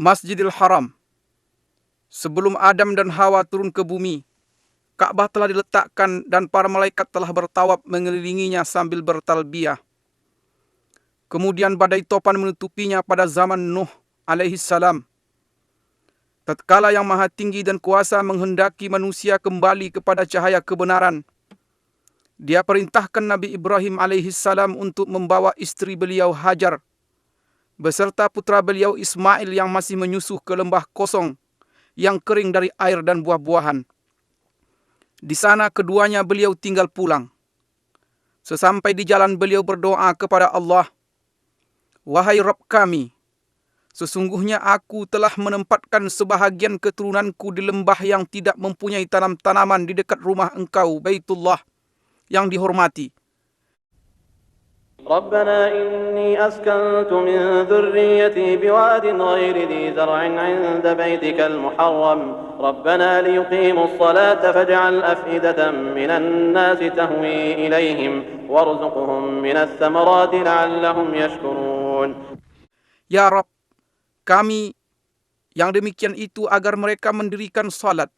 Masjidil Haram. Sebelum Adam dan Hawa turun ke bumi, Ka'bah telah diletakkan dan para malaikat telah bertawaf mengelilinginya sambil bertalbiyah. Kemudian badai topan menutupinya pada zaman Nuh alaihi salam. Tatkala yang maha tinggi dan kuasa menghendaki manusia kembali kepada cahaya kebenaran, Dia perintahkan Nabi Ibrahim alaihi salam untuk membawa isteri beliau Hajar beserta putra beliau Ismail yang masih menyusuh ke lembah kosong yang kering dari air dan buah-buahan. Di sana keduanya beliau tinggal pulang. Sesampai di jalan beliau berdoa kepada Allah, "Wahai Rabb kami, sesungguhnya aku telah menempatkan sebahagian keturunanku di lembah yang tidak mempunyai tanam-tanaman di dekat rumah Engkau, Baitullah, yang dihormati. ربنا إني أسكنت من ذريتي بواد غير ذي زرع عند بيتك المحرم ربنا ليقيموا الصلاة فاجعل أفئدة من الناس تهوي إليهم وارزقهم من الثمرات لعلهم يشكرون." Ya Rabb, kami yang demikian itu agar mereka mendirikan salat.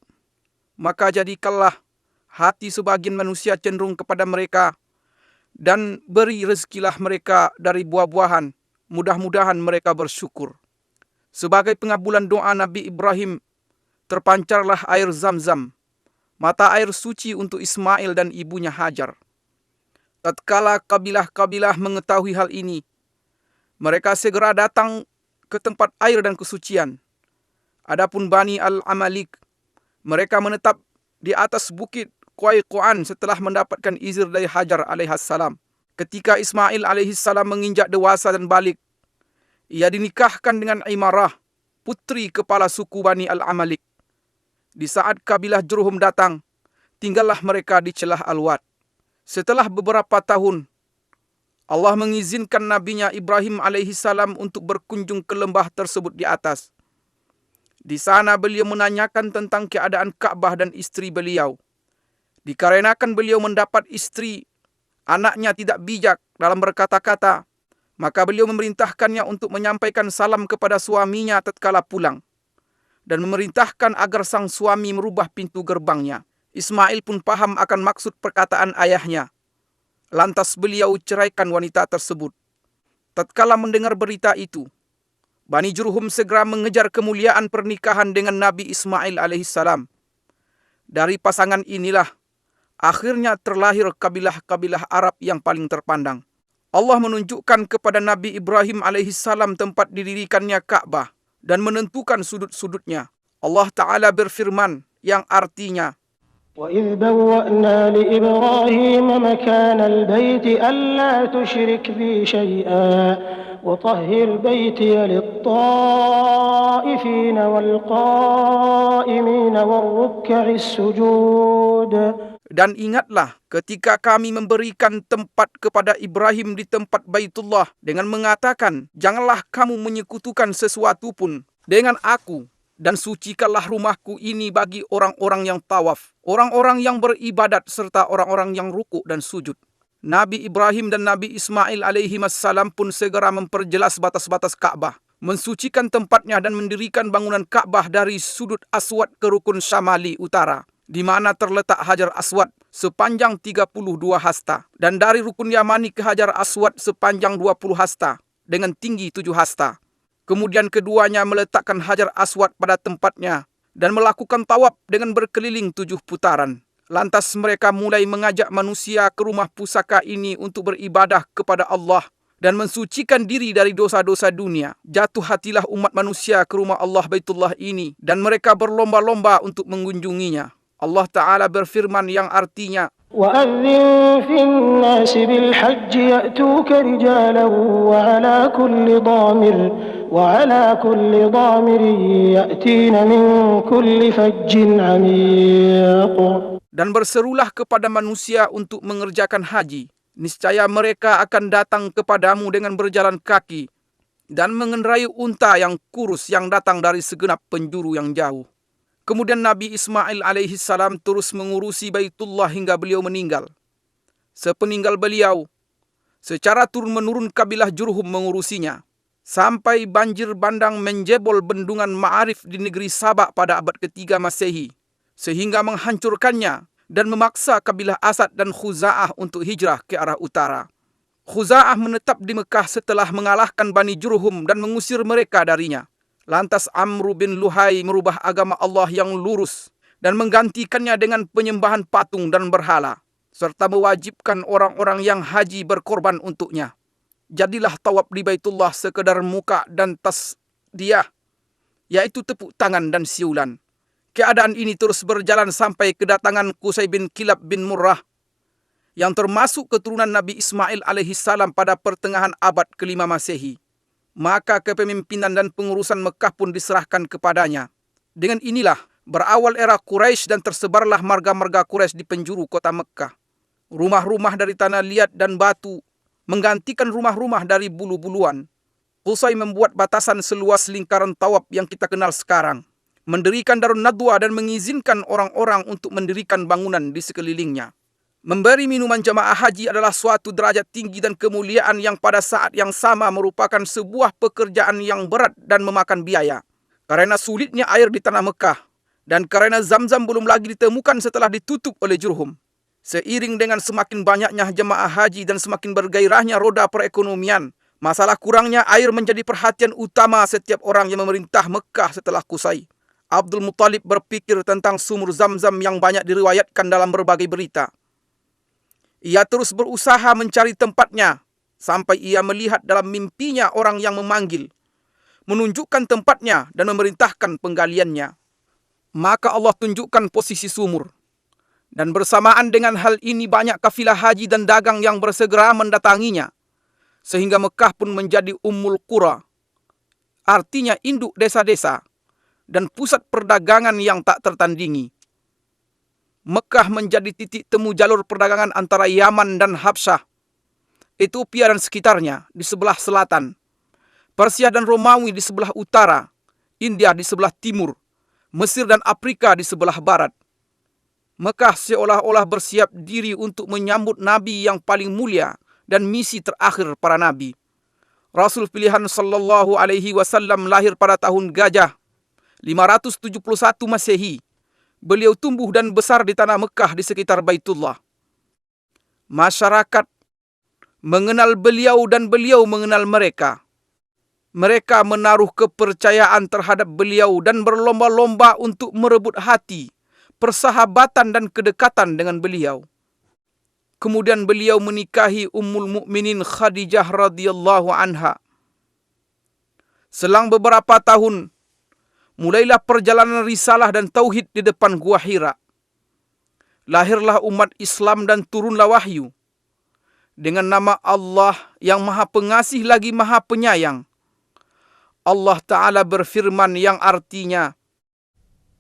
Maka jadikanlah hati sebagian manusia cenderung kepada mereka, dan beri rezekilah mereka dari buah-buahan. Mudah-mudahan mereka bersyukur. Sebagai pengabulan doa Nabi Ibrahim, terpancarlah air Zam-Zam, mata air suci untuk Ismail dan ibunya Hajar. Tatkala kabilah-kabilah mengetahui hal ini, mereka segera datang ke tempat air dan kesucian. Adapun Bani Al-Amalik, mereka menetap di atas bukit Qaiqu'an setelah mendapatkan izin dari Hajar alaihissalam. Ketika Ismail alaihissalam menginjak dewasa dan balik, ia dinikahkan dengan Imarah, putri kepala suku Bani Al-Amalik. Di saat kabilah Jurhum datang, tinggallah mereka di celah Al-Wad. Setelah beberapa tahun, Allah mengizinkan nabinya Ibrahim alaihissalam untuk berkunjung ke lembah tersebut di atas. Di sana beliau menanyakan tentang keadaan Ka'bah dan istri beliau. Dikarenakan beliau mendapat istri, anaknya tidak bijak dalam berkata-kata, maka beliau memerintahkannya untuk menyampaikan salam kepada suaminya tatkala pulang, dan memerintahkan agar sang suami merubah pintu gerbangnya. Ismail pun paham akan maksud perkataan ayahnya. Lantas beliau ceraikan wanita tersebut. Tatkala mendengar berita itu, Bani Jurhum segera mengejar kemuliaan pernikahan dengan Nabi Ismail alaihissalam. Dari pasangan inilah akhirnya terlahir kabilah-kabilah Arab yang paling terpandang. Allah menunjukkan kepada Nabi Ibrahim alaihissalam tempat didirikannya Ka'bah dan menentukan sudut-sudutnya. Allah Ta'ala berfirman yang artinya, وَإِذْ بَوَّأْنَا لِإِبْرَاهِيمَ مَكَانَ الْبَيْتِ أَلَّا تُشْرِكْ بِي شَيْئًا وَطَهِّرْ بَيْتِيَ لِلطَّائِفِينَ وَالْقَائِمِينَ وَالرُّكَّعِ السُّجُودِ. Dan ingatlah ketika kami memberikan tempat kepada Ibrahim di tempat Baitullah dengan mengatakan, janganlah kamu menyekutukan sesuatu pun dengan aku, dan sucikanlah rumahku ini bagi orang-orang yang tawaf, orang-orang yang beribadat, serta orang-orang yang rukuk dan sujud. Nabi Ibrahim dan Nabi Ismail alaihimassalam pun segera memperjelas batas-batas Ka'bah, mensucikan tempatnya dan mendirikan bangunan Ka'bah dari sudut Aswad ke rukun Syamali utara, di mana terletak Hajar Aswad sepanjang 32 hasta, dan dari rukun Yamani ke Hajar Aswad sepanjang 20 hasta dengan tinggi 7 hasta. Kemudian keduanya meletakkan Hajar Aswad pada tempatnya dan melakukan tawaf dengan berkeliling 7 putaran. Lantas mereka mulai mengajak manusia ke rumah pusaka ini untuk beribadah kepada Allah dan mensucikan diri dari dosa-dosa dunia. Jatuh hatilah umat manusia ke rumah Allah Baitullah ini dan mereka berlomba-lomba untuk mengunjunginya. Allah Ta'ala berfirman yang artinya, وَأَذِّن فِي النَّاسِ بِالْحَجِّ يَأْتُوكَ رِجَالًا وَعَلَى كُلِّ ضَامِرٍ يَأْتِينَ مِنْ كُلِّ فَجٍّ عَمِيقٍ. Dan berserulah kepada manusia untuk mengerjakan haji. Niscaya mereka akan datang kepadamu dengan berjalan kaki dan mengendarai unta yang kurus yang datang dari segenap penjuru yang jauh. Kemudian Nabi Ismail alaihissalam terus mengurusi Baitullah hingga beliau meninggal. Sepeninggal beliau, secara turun-menurun kabilah Jurhum mengurusinya. sampai banjir bandang menjebol bendungan Ma'arif di negeri Sabak pada abad ketiga Masehi, sehingga menghancurkannya dan memaksa kabilah Asad dan Khuza'ah untuk hijrah ke arah utara. Khuza'ah menetap di Mekah setelah mengalahkan Bani Jurhum dan mengusir mereka darinya. Lantas Amr bin Luhai merubah agama Allah yang lurus dan menggantikannya dengan penyembahan patung dan berhala, serta mewajibkan orang-orang yang haji berkorban untuknya. Jadilah tawaf di Baitullah sekedar muka dan tasdiyah, yaitu tepuk tangan dan siulan. Keadaan ini terus berjalan sampai kedatangan Qusay bin Kilab bin Murrah, yang termasuk keturunan Nabi Ismail alaihissalam pada pertengahan abad ke-5 Masehi. Maka kepemimpinan dan pengurusan Mekah pun diserahkan kepadanya. Dengan inilah berawal era Quraisy dan tersebarlah marga-marga Quraisy di penjuru kota Mekah. Rumah-rumah dari tanah liat dan batu menggantikan rumah-rumah dari bulu-buluan. Qusay membuat batasan seluas lingkaran tawaf yang kita kenal sekarang, mendirikan Darun Nadwa dan mengizinkan orang-orang untuk mendirikan bangunan di sekelilingnya. Memberi minuman jamaah haji adalah suatu derajat tinggi dan kemuliaan yang pada saat yang sama merupakan sebuah pekerjaan yang berat dan memakan biaya. Karena sulitnya air di tanah Mekah dan karena Zamzam belum lagi ditemukan setelah ditutup oleh Jurhum. Seiring dengan semakin banyaknya jemaah haji dan semakin bergairahnya roda perekonomian, masalah kurangnya air menjadi perhatian utama setiap orang yang memerintah Mekah setelah Qusay. Abdul Muttalib berpikir tentang sumur Zamzam yang banyak diriwayatkan dalam berbagai berita. Ia terus berusaha mencari tempatnya sampai ia melihat dalam mimpinya orang yang memanggil, menunjukkan tempatnya dan memerintahkan penggaliannya. Maka Allah tunjukkan posisi sumur. Dan bersamaan dengan hal ini banyak kafilah haji dan dagang yang bersegera mendatanginya. Sehingga Mekah pun menjadi Ummul Qura, artinya induk desa-desa dan pusat perdagangan yang tak tertandingi. Mekah menjadi titik temu jalur perdagangan antara Yaman dan Habsyah, Ethiopia dan sekitarnya di sebelah selatan, Persia dan Romawi di sebelah utara, India di sebelah timur, Mesir dan Afrika di sebelah barat. Mekah seolah-olah bersiap diri untuk menyambut Nabi yang paling mulia dan misi terakhir para Nabi. Rasul pilihan sallallahu alaihi wasallam lahir pada tahun Gajah 571 Masehi. Beliau tumbuh dan besar di tanah Mekah di sekitar Baitullah. Masyarakat mengenal beliau dan beliau mengenal mereka. Mereka menaruh kepercayaan terhadap beliau dan berlomba-lomba untuk merebut hati, persahabatan dan kedekatan dengan beliau. Kemudian beliau menikahi Ummul Mukminin Khadijah radhiyallahu anha. Selang beberapa tahun, mulailah perjalanan risalah dan tauhid di depan Gua Hira. Lahirlah umat Islam dan turunlah wahyu. Dengan nama Allah yang Maha Pengasih lagi Maha Penyayang. Allah Ta'ala berfirman yang artinya,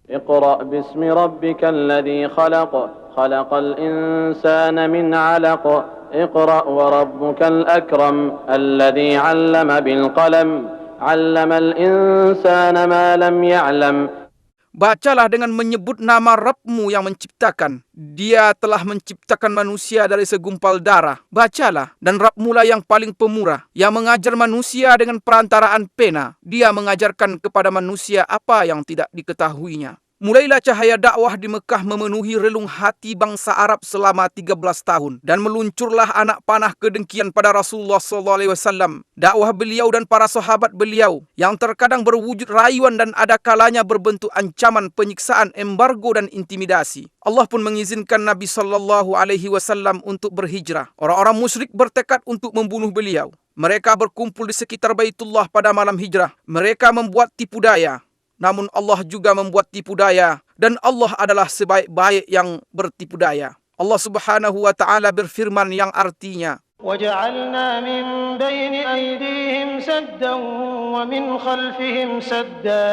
Iqra' bismi rabbikal ladzi khalaq, khalaqal insana min 'alaq, Iqra' wa rabbukal akram, alladzi 'allama bil qalam, 'allamal insana ma lam ya'lam. Bacalah dengan menyebut nama Rabbmu yang menciptakan. Dia telah menciptakan manusia dari segumpal darah. Bacalah, dan Rabbmulah yang paling pemurah, yang mengajar manusia dengan perantaraan pena. Dia mengajarkan kepada manusia apa yang tidak diketahuinya. Mulailah cahaya dakwah di Mekah memenuhi relung hati bangsa Arab selama 13 tahun. Dan meluncurlah anak panah kedengkian pada Rasulullah SAW. Dakwah beliau dan para sahabat beliau yang terkadang berwujud rayuan dan ada kalanya berbentuk ancaman, penyiksaan, embargo dan intimidasi. Allah pun mengizinkan Nabi SAW untuk berhijrah. Orang-orang musyrik bertekad untuk membunuh beliau. Mereka berkumpul di sekitar Baitullah pada malam hijrah. Mereka membuat tipu daya. Namun Allah juga membuat tipu daya, dan Allah adalah sebaik-baik yang bertipu daya. Allah Subhanahu wa Ta'ala berfirman yang artinya, وَجَعَلْنَا مِنْ بَيْنِ أَيْدِيهِمْ سَدًّا وَمِنْ خَلْفِهِمْ سَدًّا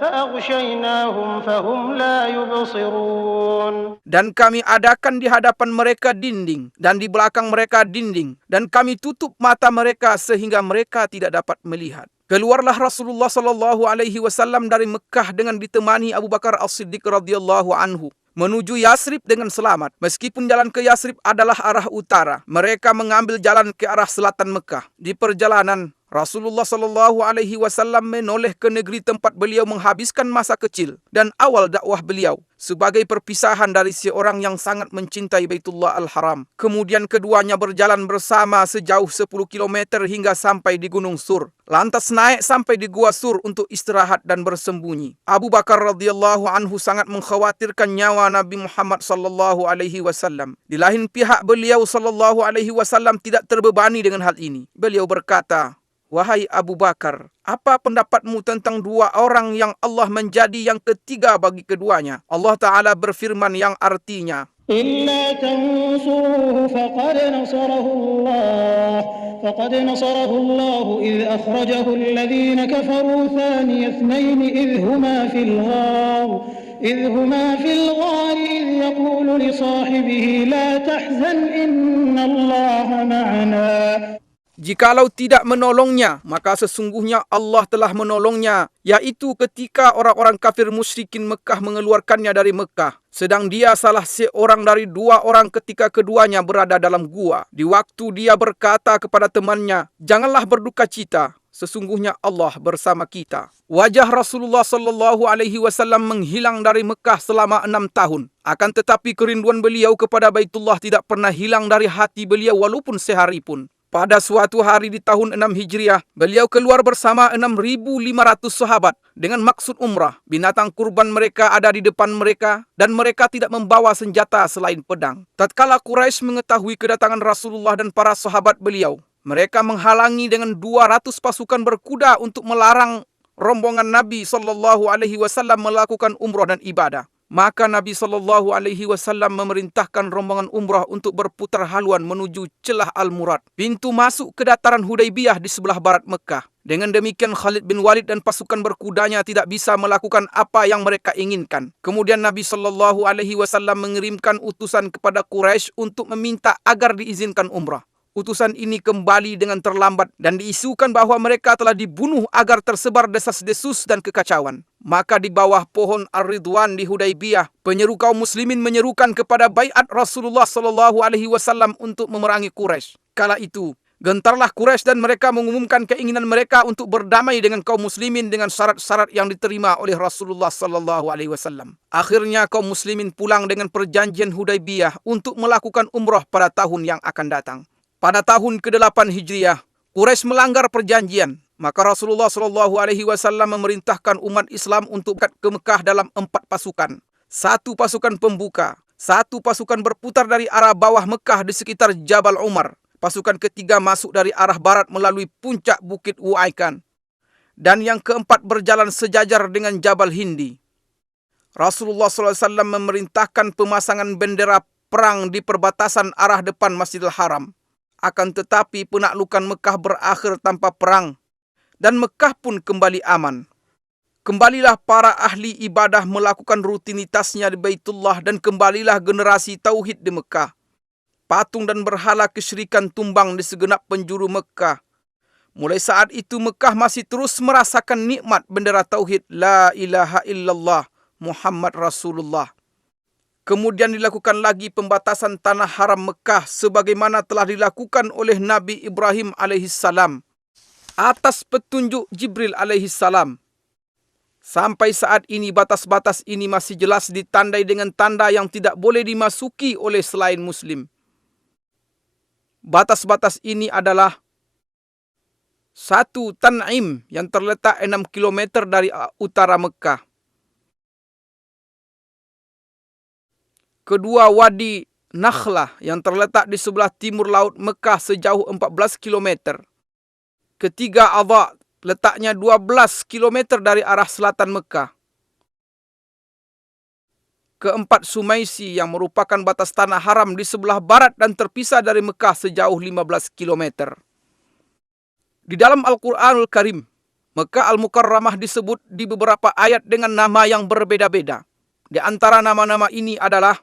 فَأَغْشَيْنَاهُمْ فَهُمْ لَا يُبْصِرُونَ. Dan kami adakan di hadapan mereka dinding, dan di belakang mereka dinding, dan kami tutup mata mereka sehingga mereka tidak dapat melihat. Keluarlah Rasulullah SAW dari Mekah dengan ditemani Abu Bakar As-Siddiq radhiyallahu anhu menuju Yasrib dengan selamat. Meskipun jalan ke Yasrib adalah arah utara, mereka mengambil jalan ke arah selatan Mekah. Di perjalanan, Rasulullah sallallahu alaihi wasallam menoleh ke negeri tempat beliau menghabiskan masa kecil dan awal dakwah beliau sebagai perpisahan dari seorang yang sangat mencintai Baitullah Al-Haram. Kemudian keduanya berjalan bersama sejauh 10 km hingga sampai di Gunung Sur. Lantas naik sampai di Gua Sur untuk istirahat dan bersembunyi. Abu Bakar radhiyallahu anhu sangat mengkhawatirkan nyawa Nabi Muhammad sallallahu alaihi wasallam. Di lain pihak beliau sallallahu alaihi wasallam tidak terbebani dengan hal ini. Beliau berkata, "Wahai Abu Bakar, apa pendapatmu tentang dua orang yang Allah menjadi yang ketiga bagi keduanya?" Allah Ta'ala berfirman yang artinya, إلا تنصروه فقد نصره الله إذ أخرجه الذين كفروا ثاني اثنين إذ هما في الغار إذ يقول لصاحبه لا تحزن إن الله معنا. Jikalau tidak menolongnya, maka sesungguhnya Allah telah menolongnya, yaitu ketika orang-orang kafir musyrikin Mekah mengeluarkannya dari Mekah. Sedang dia salah seorang dari dua orang ketika keduanya berada dalam gua. Di waktu dia berkata kepada temannya, "Janganlah berduka cita, sesungguhnya Allah bersama kita." Wajah Rasulullah sallallahu alaihi wasallam menghilang dari Mekah selama 6 tahun. Akan tetapi kerinduan beliau kepada Baitullah tidak pernah hilang dari hati beliau walaupun sehari pun. Pada suatu hari di tahun 6 Hijriah, beliau keluar bersama 6.500 sahabat dengan maksud umrah. Binatang kurban mereka ada di depan mereka dan mereka tidak membawa senjata selain pedang. Tatkala Quraisy mengetahui kedatangan Rasulullah dan para sahabat beliau, mereka menghalangi dengan 200 pasukan berkuda untuk melarang rombongan Nabi SAW melakukan umrah dan ibadah. Maka Nabi SAW memerintahkan rombongan umrah untuk berputar haluan menuju celah Al-Murad, pintu masuk ke dataran Hudaybiyah di sebelah barat Mekah. Dengan demikian Khalid bin Walid dan pasukan berkudanya tidak bisa melakukan apa yang mereka inginkan. Kemudian Nabi SAW mengirimkan utusan kepada Quraisy untuk meminta agar diizinkan umrah. Utusan ini kembali dengan terlambat dan diisukan bahwa mereka telah dibunuh agar tersebar desas-desus dan kekacauan. Maka di bawah pohon Ar-Ridwan di Hudaybiyah, penyeru kaum muslimin menyerukan kepada baiat Rasulullah SAW untuk memerangi Quraisy. Kala itu, gentarlah Quraisy dan mereka mengumumkan keinginan mereka untuk berdamai dengan kaum muslimin dengan syarat-syarat yang diterima oleh Rasulullah SAW. Akhirnya kaum muslimin pulang dengan perjanjian Hudaybiyah untuk melakukan umrah pada tahun yang akan datang. Pada tahun ke-8 Hijriah, Quraisy melanggar perjanjian. Maka Rasulullah SAW memerintahkan umat Islam untuk ke Mekah dalam 4 pasukan. 1 pasukan pembuka, 1 pasukan berputar dari arah bawah Mekah di sekitar Jabal Umar. Pasukan ketiga masuk dari arah barat melalui puncak Bukit Uaikan. Dan yang keempat berjalan sejajar dengan Jabal Hindi. Rasulullah SAW memerintahkan pemasangan bendera perang di perbatasan arah depan Masjidil Haram. Akan tetapi penaklukan Mekah berakhir tanpa perang dan Mekah pun kembali aman. Kembalilah para ahli ibadah melakukan rutinitasnya di Baitullah dan kembalilah generasi tauhid di Mekah. Patung dan berhala kesyirikan tumbang di segenap penjuru Mekah. Mulai saat itu Mekah masih terus merasakan nikmat bendera tauhid La ilaha illallah Muhammad Rasulullah. Kemudian dilakukan lagi pembatasan tanah haram Mekah sebagaimana telah dilakukan oleh Nabi Ibrahim alaihissalam atas petunjuk Jibril alaihissalam. Sampai saat ini batas-batas ini masih jelas ditandai dengan tanda yang tidak boleh dimasuki oleh selain Muslim. Batas-batas ini adalah 1. Tan'im yang terletak 6 km dari utara Mekah. 2. Wadi Nakhlah yang terletak di sebelah timur laut Mekah sejauh 14 km. 3. Adha letaknya 12 km dari arah selatan Mekah. 4. Sumaisi yang merupakan batas tanah haram di sebelah barat dan terpisah dari Mekah sejauh 15 km. Di dalam Al-Quranul Karim, Mekah Al-Mukarramah disebut di beberapa ayat dengan nama yang berbeda-beda. Di antara nama-nama ini adalah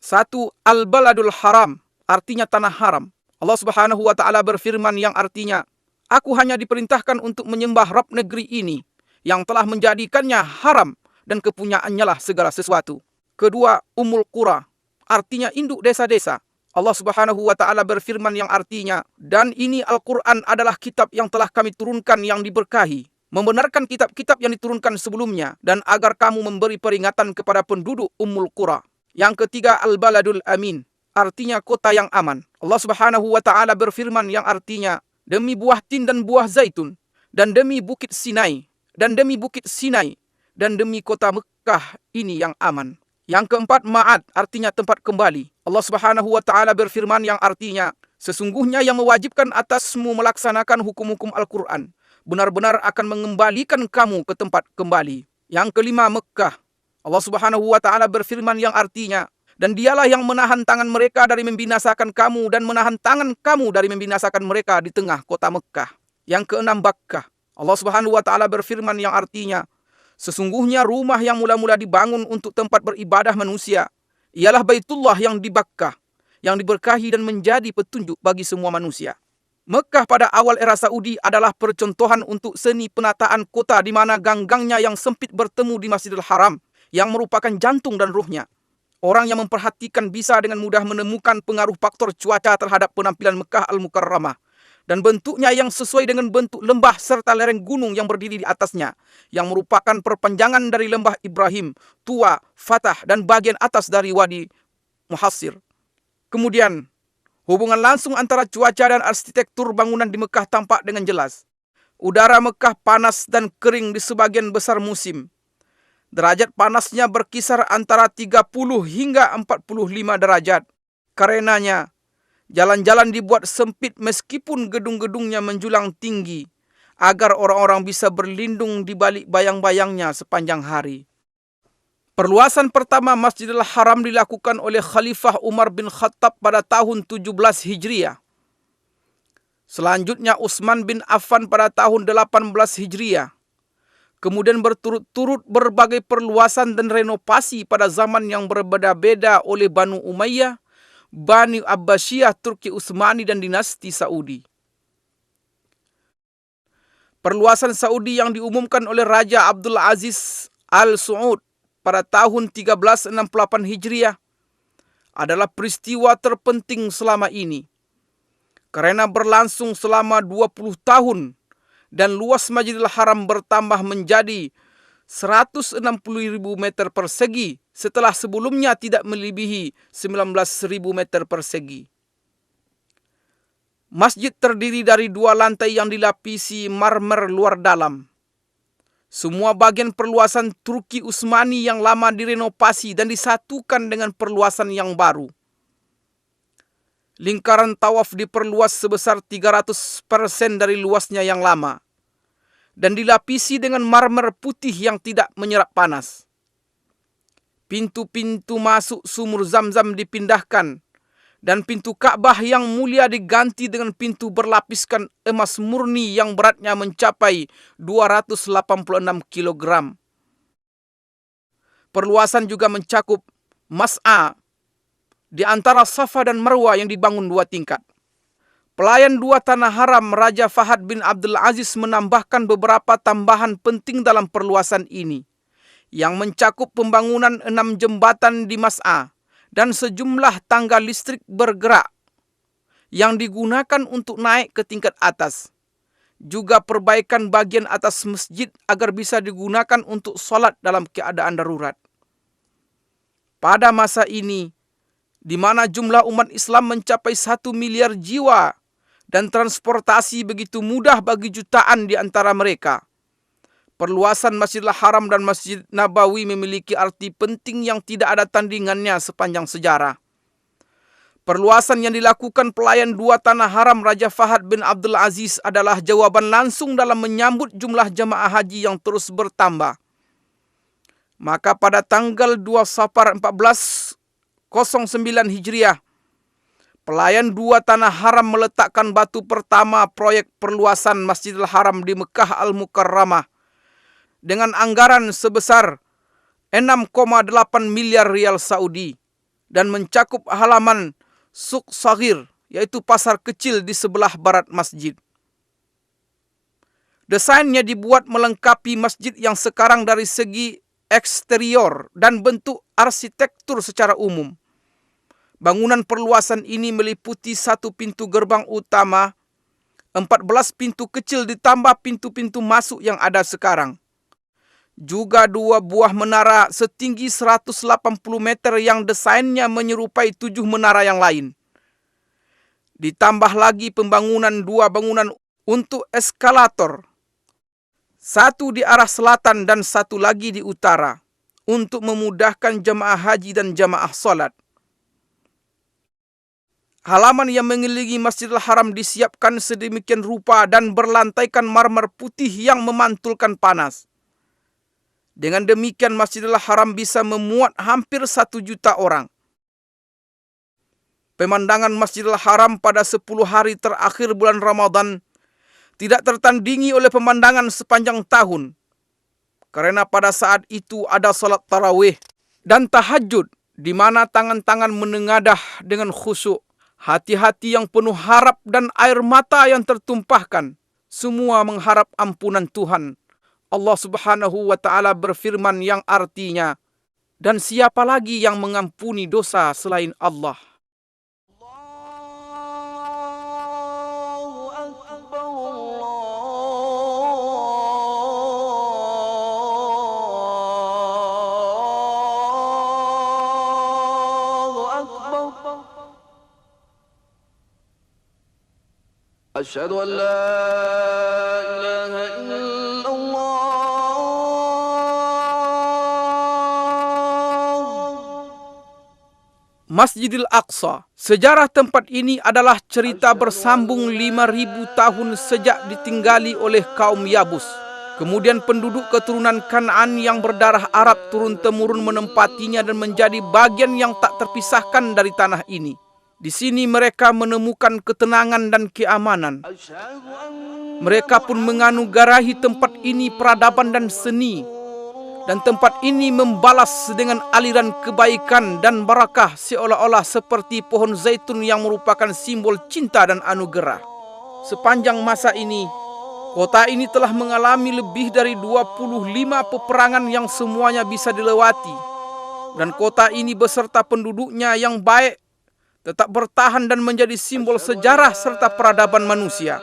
1. Al-Baladul Haram, artinya tanah haram. Allah Subhanahu wa Ta'ala berfirman yang artinya, "Aku hanya diperintahkan untuk menyembah Rabb negeri ini, yang telah menjadikannya haram dan kepunyaannya lah segala sesuatu." 2. Ummul Qura, artinya induk desa-desa. Allah Subhanahu wa taala berfirman yang artinya, dan ini Al-Quran adalah kitab yang telah kami turunkan yang diberkahi, membenarkan kitab-kitab yang diturunkan sebelumnya, dan agar kamu memberi peringatan kepada penduduk Ummul Qura. Yang ketiga, Al-Baladul Amin, artinya kota yang aman. Allah Subhanahu wa taala berfirman yang artinya, demi buah tin dan buah zaitun, dan demi bukit Sinai, dan demi bukit Sinai, dan demi kota Mekah ini yang aman. Yang keempat, Ma'ad, artinya tempat kembali. Allah Subhanahu wa taala berfirman yang artinya, sesungguhnya yang mewajibkan atasmu melaksanakan hukum-hukum Al-Quran benar-benar akan mengembalikan kamu ke tempat kembali. Yang kelima, Mekah. Allah Subhanahu wa taala berfirman yang artinya, dan dialah yang menahan tangan mereka dari membinasakan kamu dan menahan tangan kamu dari membinasakan mereka di tengah kota Mekah. Yang keenam, Bakkah. Allah Subhanahu wa taala berfirman yang artinya, sesungguhnya rumah yang mula-mula dibangun untuk tempat beribadah manusia ialah Baitullah yang di Bakkah, yang diberkahi dan menjadi petunjuk bagi semua manusia. Mekah pada awal era Saudi adalah percontohan untuk seni penataan kota di mana gang-gangnya yang sempit bertemu di Masjidil Haram, yang merupakan jantung dan ruhnya. Orang yang memperhatikan bisa dengan mudah menemukan pengaruh faktor cuaca terhadap penampilan Mekah Al-Mukarramah, dan bentuknya yang sesuai dengan bentuk lembah serta lereng gunung yang berdiri di atasnya, yang merupakan perpanjangan dari lembah Ibrahim, Tua, Fatah, dan bagian atas dari Wadi Muhassir. Kemudian, hubungan langsung antara cuaca dan arsitektur bangunan di Mekah tampak dengan jelas. Udara Mekah panas dan kering di sebagian besar musim. Derajat panasnya berkisar antara 30 hingga 45 derajat. Karenanya, jalan-jalan dibuat sempit meskipun gedung-gedungnya menjulang tinggi, agar orang-orang bisa berlindung di balik bayang-bayangnya sepanjang hari. Perluasan pertama Masjidil Haram dilakukan oleh Khalifah Umar bin Khattab pada tahun 17 Hijriah. Selanjutnya Utsman bin Affan pada tahun 18 Hijriah. Kemudian berturut-turut berbagai perluasan dan renovasi pada zaman yang berbeda-beda oleh Banu Umayyah, Bani Abbasiyah, Turki Utsmani, dan dinasti Saudi. Perluasan Saudi yang diumumkan oleh Raja Abdul Aziz Al Saud pada tahun 1368 Hijriah adalah peristiwa terpenting selama ini, karena berlangsung selama 20 tahun dan luas Masjidil Haram bertambah menjadi 160.000 meter persegi setelah sebelumnya tidak melebihi 19.000 meter persegi. Masjid terdiri dari 2 lantai yang dilapisi marmer luar dalam. Semua bagian perluasan Turki Utsmani yang lama direnovasi dan disatukan dengan perluasan yang baru. Lingkaran tawaf diperluas sebesar 300% dari luasnya yang lama dan dilapisi dengan marmer putih yang tidak menyerap panas. Pintu-pintu masuk sumur Zam-Zam dipindahkan dan pintu Ka'bah yang mulia diganti dengan pintu berlapiskan emas murni yang beratnya mencapai 286 kg. Perluasan juga mencakup Mas'a di antara Safa dan Marwah yang dibangun 2 tingkat. Pelayan 2 tanah haram Raja Fahad bin Abdul Aziz menambahkan beberapa tambahan penting dalam perluasan ini, yang mencakup pembangunan 6 jembatan di Mas'a dan sejumlah tangga listrik bergerak yang digunakan untuk naik ke tingkat atas. Juga perbaikan bagian atas masjid agar bisa digunakan untuk solat dalam keadaan darurat. Pada masa ini, di mana jumlah umat Islam mencapai 1 miliar jiwa dan transportasi begitu mudah bagi jutaan di antara mereka, perluasan Masjidil Haram dan Masjid Nabawi memiliki arti penting yang tidak ada tandingannya sepanjang sejarah. Perluasan yang dilakukan pelayan 2 tanah haram Raja Fahad bin Abdul Aziz adalah jawaban langsung dalam menyambut jumlah jamaah haji yang terus bertambah. Maka pada tanggal 2 Safar 1409 Hijriah, pelayan 2 tanah haram meletakkan batu pertama proyek perluasan Masjidil Haram di Mekah Al-Mukarramah dengan anggaran sebesar 6,8 miliar rial Saudi dan mencakup halaman Suq Saghir, yaitu pasar kecil di sebelah barat masjid. Desainnya dibuat melengkapi masjid yang sekarang dari segi eksterior dan bentuk arsitektur secara umum. Bangunan perluasan ini meliputi 1 pintu gerbang utama, 14 pintu kecil ditambah pintu-pintu masuk yang ada sekarang. Juga 2 buah menara setinggi 180 meter yang desainnya menyerupai 7 menara yang lain. Ditambah lagi pembangunan 2 bangunan untuk eskalator, 1 di arah selatan dan 1 lagi di utara, untuk memudahkan jemaah haji dan jemaah solat. Halaman yang mengelilingi Masjidil Haram disiapkan sedemikian rupa dan berlantaikan marmer putih yang memantulkan panas. Dengan demikian Masjidil Haram bisa memuat hampir 1 juta orang. Pemandangan Masjidil Haram pada 10 hari terakhir bulan Ramadan tidak tertandingi oleh pemandangan sepanjang tahun. Karena pada saat itu ada salat tarawih dan tahajud, di mana tangan-tangan menengadah dengan khusyuk. Hati-hati yang penuh harap dan air mata yang tertumpahkan, semua mengharap ampunan Tuhan. Allah Subhanahu wa Ta'ala berfirman yang artinya, dan siapa lagi yang mengampuni dosa selain Allah? أشهد أن لا إله إلا الله. Masjidil Aqsa. Sejarah tempat ini adalah cerita bersambung 5.000 tahun sejak ditinggali oleh kaum Yabus. Kemudian penduduk keturunan Kan'an yang berdarah Arab turun-temurun menempatinya dan menjadi bagian yang tak terpisahkan dari tanah ini. Di sini mereka menemukan ketenangan dan keamanan. Mereka pun menganugerahi tempat ini peradaban dan seni. Dan tempat ini membalas dengan aliran kebaikan dan barakah seolah-olah seperti pohon zaitun yang merupakan simbol cinta dan anugerah. Sepanjang masa ini, kota ini telah mengalami lebih dari 25 peperangan yang semuanya bisa dilewati. Dan kota ini beserta penduduknya yang baik tetap bertahan dan menjadi simbol sejarah serta peradaban manusia.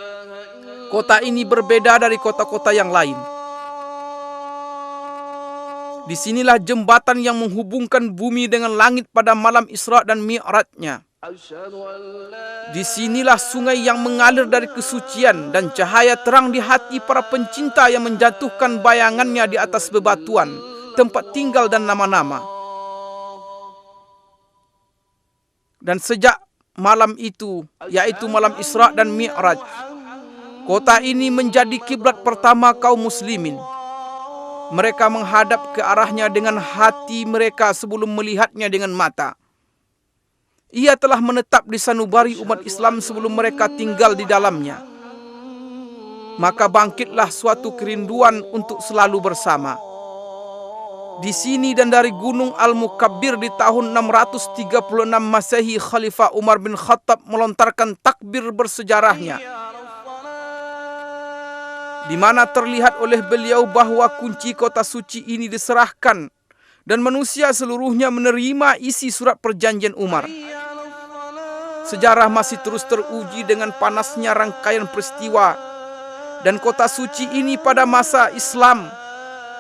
Kota ini berbeda dari kota-kota yang lain. Disinilah jembatan yang menghubungkan bumi dengan langit pada malam Isra dan Mi'rajnya. Disinilah sungai yang mengalir dari kesucian dan cahaya terang di hati para pencinta yang menjatuhkan bayangannya di atas bebatuan, tempat tinggal dan nama-nama. Dan sejak malam itu, yaitu malam Isra dan Mi'raj, kota ini menjadi kiblat pertama kaum muslimin. Mereka menghadap ke arahnya dengan hati mereka sebelum melihatnya dengan mata. Ia telah menetap di sanubari umat Islam sebelum mereka tinggal di dalamnya. Maka bangkitlah suatu kerinduan untuk selalu bersama. Di sini dan dari Gunung Al-Mukabbir di tahun 636 Masehi, Khalifah Umar bin Khattab melontarkan takbir bersejarahnya, di mana terlihat oleh beliau bahwa kunci kota suci ini diserahkan dan manusia seluruhnya menerima isi surat perjanjian Umar. Sejarah masih terus teruji dengan panasnya rangkaian peristiwa, dan kota suci ini pada masa Islam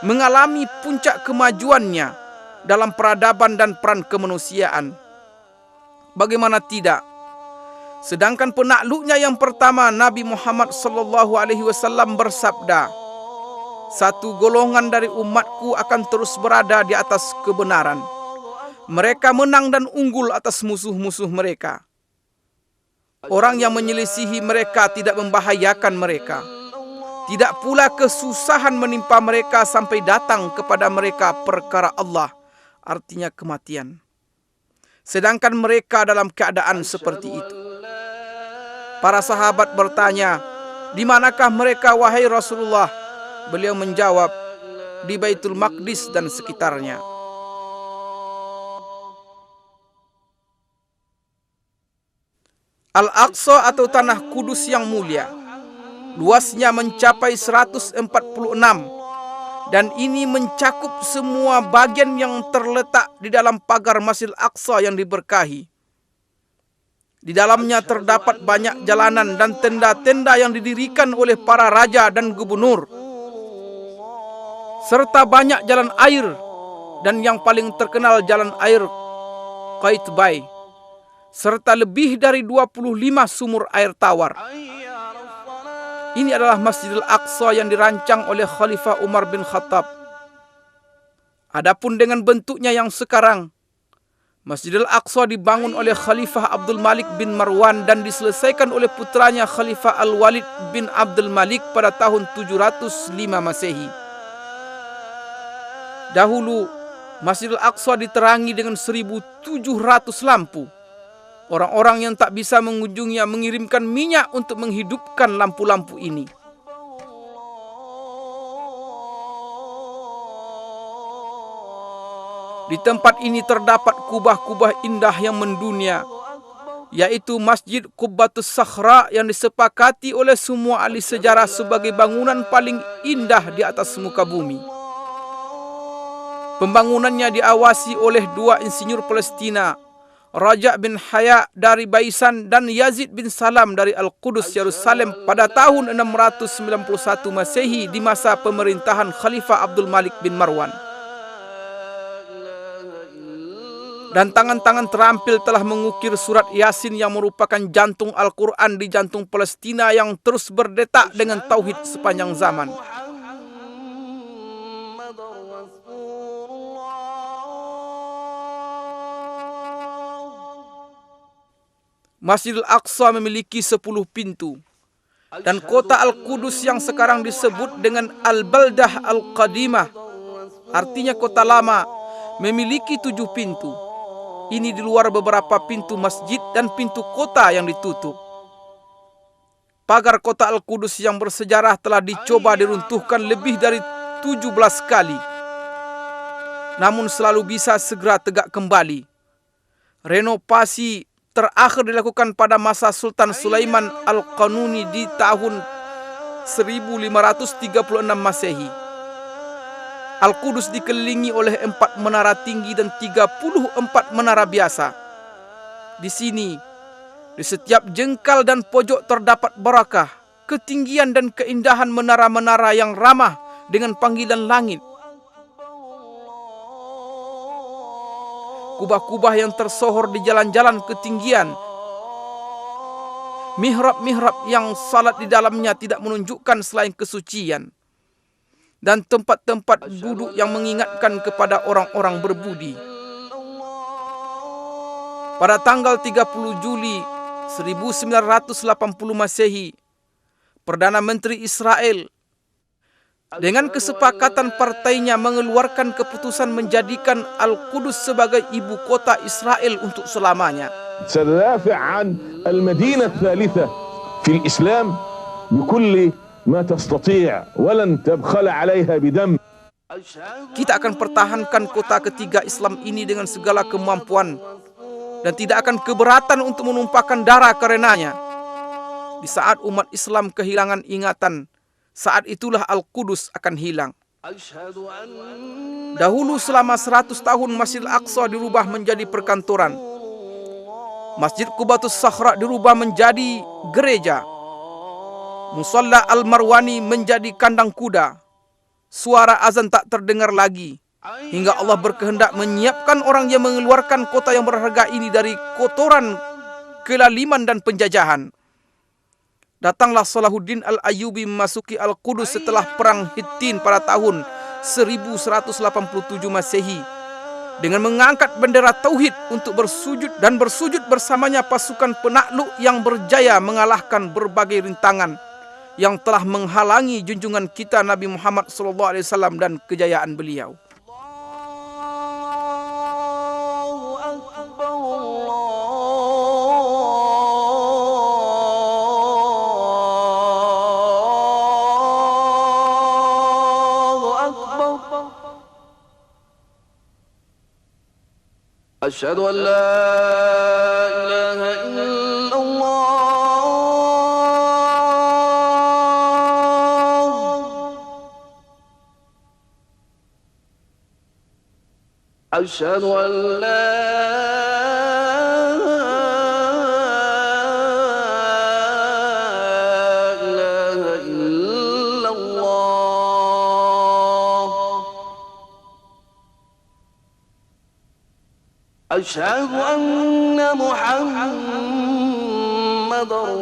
mengalami puncak kemajuannya dalam peradaban dan peran kemanusiaan. Bagaimana tidak? Sedangkan penakluknya yang pertama, Nabi Muhammad SAW bersabda, "Satu golongan dari umatku akan terus berada di atas kebenaran. Mereka menang dan unggul atas musuh-musuh mereka. Orang yang menyelisihi mereka tidak membahayakan mereka. Tidak pula kesusahan menimpa mereka sampai datang kepada mereka perkara Allah," artinya kematian. Sedangkan mereka dalam keadaan seperti itu. Para sahabat bertanya, "Di manakah mereka wahai Rasulullah?" Beliau menjawab, "Di Baitul Maqdis dan sekitarnya." Al-Aqsa atau Tanah Kudus yang mulia, luasnya mencapai 146 dan ini mencakup semua bagian yang terletak di dalam pagar Masjidil Aqsa yang diberkahi. Di dalamnya terdapat banyak jalanan dan tenda-tenda yang didirikan oleh para raja dan gubernur, serta banyak jalan air, dan yang paling terkenal jalan air Qaitbay, serta lebih dari 25 sumur air tawar. Ini adalah Masjidil Aqsa yang dirancang oleh Khalifah Umar bin Khattab. Adapun dengan bentuknya yang sekarang, Masjidil Aqsa dibangun oleh Khalifah Abdul Malik bin Marwan dan diselesaikan oleh putranya Khalifah Al-Walid bin Abdul Malik pada tahun 705 Masehi. Dahulu, Masjidil Aqsa diterangi dengan 1.700 lampu. Orang-orang yang tak bisa mengunjunginya mengirimkan minyak untuk menghidupkan lampu-lampu ini. Di tempat ini terdapat kubah-kubah indah yang mendunia, yaitu Masjid Qubbatus Sakhra yang disepakati oleh semua ahli sejarah sebagai bangunan paling indah di atas muka bumi. Pembangunannya diawasi oleh dua insinyur Palestina, Raja bin Haya dari Baisan dan Yazid bin Salam dari Al-Qudus, Yerusalem pada tahun 691 Masehi di masa pemerintahan Khalifah Abdul Malik bin Marwan. Dan tangan-tangan terampil telah mengukir surat Yasin yang merupakan jantung Al-Quran di jantung Palestina yang terus berdetak dengan tauhid sepanjang zaman. Masjidil Aqsa memiliki 10 pintu, dan kota Al-Qudus yang sekarang disebut dengan Al-Baldah Al-Qadimah, artinya kota lama, memiliki 7 pintu. Ini di luar beberapa pintu masjid dan pintu kota yang ditutup. Pagar kota Al-Qudus yang bersejarah telah dicoba diruntuhkan lebih dari 17 kali, namun selalu bisa segera tegak kembali. Renovasi terakhir dilakukan pada masa Sultan Sulaiman Al-Qanuni di tahun 1536 Masehi. Al-Qudus dikelilingi oleh 4 menara tinggi dan 34 menara biasa. Di sini, di setiap jengkal dan pojok terdapat barakah, ketinggian dan keindahan menara-menara yang ramah dengan panggilan langit. Kubah-kubah yang tersohor di jalan-jalan ketinggian, mihrab-mihrab yang salat di dalamnya tidak menunjukkan selain kesucian, dan tempat-tempat duduk yang mengingatkan kepada orang-orang berbudi. Pada tanggal 30 Juli 1980 Masehi, Perdana Menteri Israel dengan kesepakatan partainya mengeluarkan keputusan menjadikan Al-Qudus sebagai ibu kota Israel untuk selamanya. سندافع عن المدينة الثالثة في الإسلام بكل ما تستطيع ولن تبخل عليها بدم. Kita akan pertahankan kota ketiga Islam ini dengan segala kemampuan dan tidak akan keberatan untuk menumpahkan darah karenanya. Di saat umat Islam kehilangan ingatan, saat itulah Al-Qudus akan hilang. Dahulu selama 100 tahun Masjidil Aqsa dirubah menjadi perkantoran. Masjid Qubbatus Sakhra dirubah menjadi gereja. Musalla Al-Marwani menjadi kandang kuda. Suara azan tak terdengar lagi, hingga Allah berkehendak menyiapkan orang yang mengeluarkan kota yang berharga ini dari kotoran, kelaliman dan penjajahan. Datanglah Salahuddin Al-Ayyubi memasuki Al-Qudus setelah perang Hittin pada tahun 1187 Masehi dengan mengangkat bendera tauhid untuk bersujud, dan bersujud bersamanya pasukan penakluk yang berjaya mengalahkan berbagai rintangan yang telah menghalangi junjungan kita Nabi Muhammad SAW dan kejayaan beliau. أشهد أن لا إله إلا الله أشهد أن لا أشهد أن محمد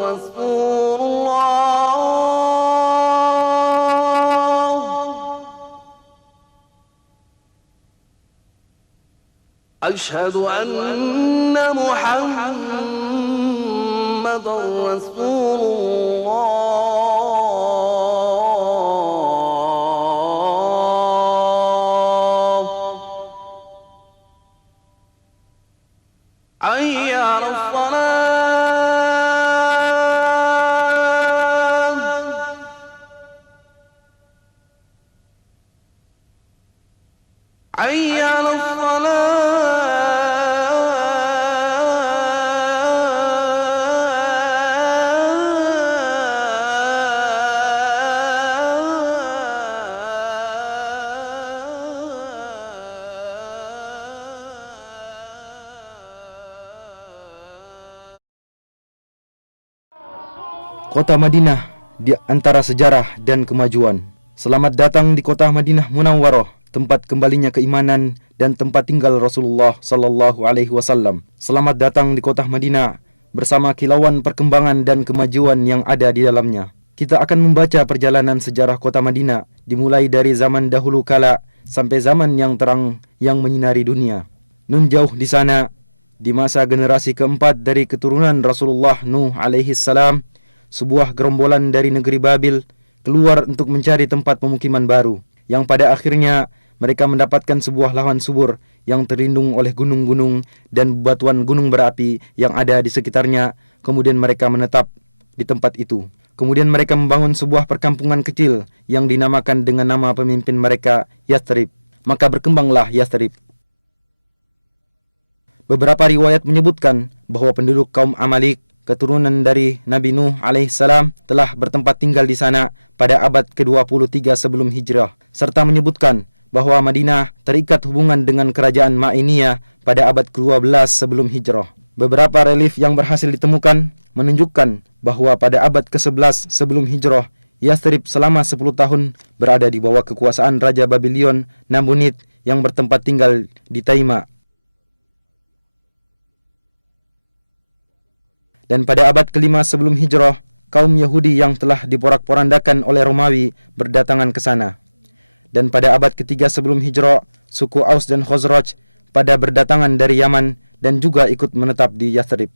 رسول الله أشهد أن محمد رسول الله حي على الصلاة حي على Kota Madinah di antara sejarah dan kemajuan. Selamat datang di kota Madinah Munawwarah, tempat kembalinya keimanan dan tempat tinggal Rasulullah sallallahu alaihi wasallam. Selamat datang di kota Madinah bersama kilauan perkembangan dan kemajuan yang ada di dalamnya. Kita akan membaca perjalanan sejarah kota Madinah dimulai dari zaman dahulu kala sampai zaman yang terang yang menyinari dunia. Nun jauh di sana, di masa generasi keempat dari keturunan Rasulullah Nuh alaihi salam, sebuah gerombolan dari negeri Babil keluar untuk mencari tempat pemukiman baru, yang pada akhirnya mereka mendapatkan sebuah lahan subur yang terlindung oleh gunung-gunung dan bebatuan gunung berapi yang ada di sekitarnya. Kemudian mereka menetap di tempat itu. Kemudian mereka membangun sebuah perkampungan kecil yang dinamakan dengan nama pemimpin mereka, Yathrib. Maka berkembanglah Yathrib. Beberapa riwayat menyebutkan bahwa penduduk kaum Amalik, keturunan dari Nabi Nuh alaihissalam, telah bertempat tinggal di sana pada abad ke-23 sebelum hijrah, serta menyebutkan bahwa Madinah terikat hubungan dengan kerajaan Ma'iniyah pada abad ke-12 sebelum hijrah. Beberapa relief yang berhasil ditemukan menunjukkan bahwa pada abad ke-11 sebelum hijrah, Yathrib selama 10 tahun berada di bawah kekuasaan Raja Babylon Nabonid yang bertempat tinggal di Taima. Dan pada abad ke-5 sebelum hijrah, kaum Yahudi yang telah diporak-porandakan oleh Romawi berdatangan ke sana. Dan pada abad ke-3 sebelum hijrah, suku Aus dan Khazraj pada berdatangan dari Yaman dan juga ikut menetap di Yathrib.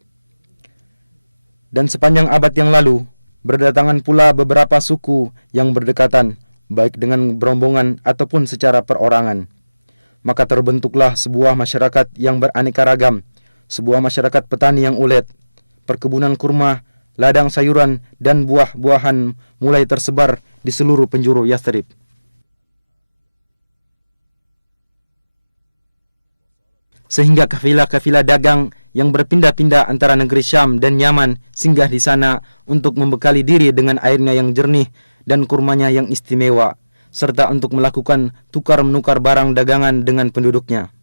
Dan sepanjang abad yang lalu, berdatangan pula beberapa suku yang berdekatan, baik dengan berombongan ataupun secara perorangan. Maka terbentuklah sebuah masyarakat yang beraneka ragam, sebuah masyarakat petani yang ulet. Perkebunan kurma, ladang sayuran, dan buah-buahan mulai tersebar di seluruh penjuru Yathrib. Sehingga kafilah-kafilah dagang yang berpindah-pindah antara negeri Syam dan Yaman singgah di sana untuk membekali diri dengan airnya yang jernih dan kurmanya yang istimewa, serta untuk melakukan tukar-menukar barang dagangan dengan penduduknya.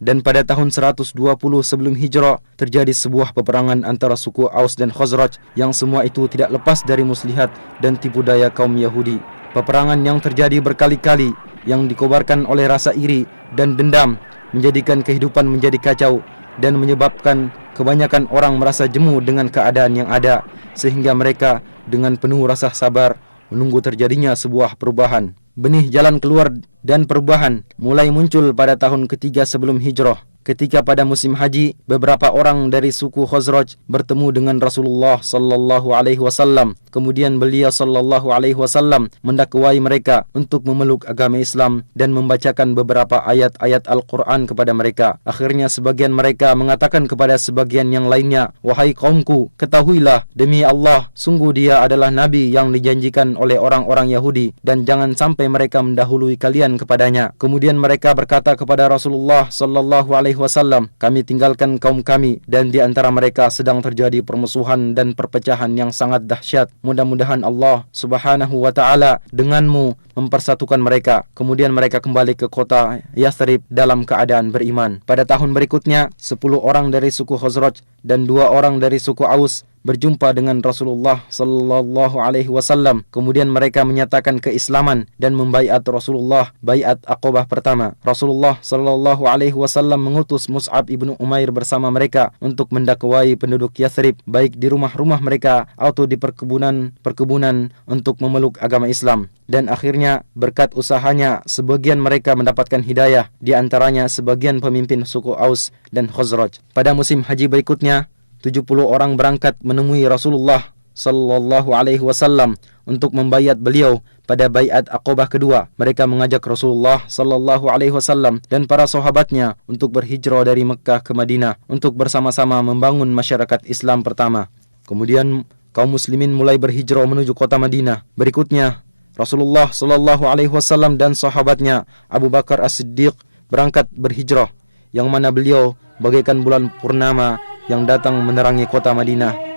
Dan pada tahun 120 sebelum hijrah terjadi sebuah peperangan antara suku Aus dan Khazraj yang semua itu tidak lepas dari muslihat dan tipu daya kaum Yahudi. Peperangan yang terjadi berkali-kali yang dikobarkan oleh rasa iri dan dendam menjadikan kehidupan menjadi kacau dan menyebabkan kebanyakan orang merasa jemu dengan keadaan yang ada, sehingga mereka dengan penuh rasa sabar menunggu terjadinya sebuah perubahan. Benih jalan keluar dan perubahan mulai muncul pada tahun ketiga sebelum hijrah, ketika pada musim haji beberapa orang dari suku Khazraj bertemu dengan Rasulullah sallallahu alaihi wasallam. Kemudian beliau sallallahu alaihi wasallam mendakwai mereka untuk memeluk agama Islam dan membacakan beberapa ayat-ayat Al-Qur'an kepada mereka. Akhirnya sebagian mereka mengatakan kepada sebagian yang lainnya, "Wahai kaumku, ketahuilah demi Allah, sungguh dia adalah nabi yang dijanjikan oleh orang-orang Yahudi dan jangan sampai mereka mendahului kalian kepadanya." Kemudian mereka berkata kepada Rasulullah sallallahu alaihi wasallam, "Kami tinggalkan kaum kami dan di antara mereka sedang terjadi permusuhan dan perpecahan yang sangat dahsyat. Mudah-mudahan Allah Subhanahu wa taala denganmu mempersatukan mereka." Kemudian mereka kembali ke kota Yathrib dalam keadaan beriman. Pada tahun berikutnya, 10 orang dari suku Khazraj dan 2 orang dari suku Aus berjumpa dengan Rasulullah sallallahu alaihi wasallam. Kemudian mereka menyatakan keislaman dan membaiat Rasulullah baiat Aqabah pertama. Rasulullah sallallahu alaihi wasallam mengutus Mus'ab ibnu Umair bersama mereka untuk mendakwai penduduk Yathrib baik di rumah-rumah mereka atau di perkebunan untuk memeluk agama Islam. Dan akhirnya berkat usahanya sebagian mereka mendapatkan hidayah, di antaranya sebagian pemimpin suku Aus dan Khazraj. Pada musim haji berikutnya 70 orang berangkat menemui Rasulullah sallallahu alaihi wasallam untuk membaiat beliau pada baiat Aqabah kedua. Mereka mengajak Rasulullah sallallahu alaihi wasallam dan para sahabatnya untuk berhijrah dari Mekkah ke Madinah untuk bersama-sama membangun masyarakat Islam pertama. Kemudian kaum muslimin mulai berhijrah menuju kota Madinah. Berikutnya Rasulullah sallallahu alaihi wasallam dan sahabatnya Abu Bakar As-Siddiq berangkat berhijrah, yang mana beliau bagaikan bulan purnama yang datang menerangi kota Madinah.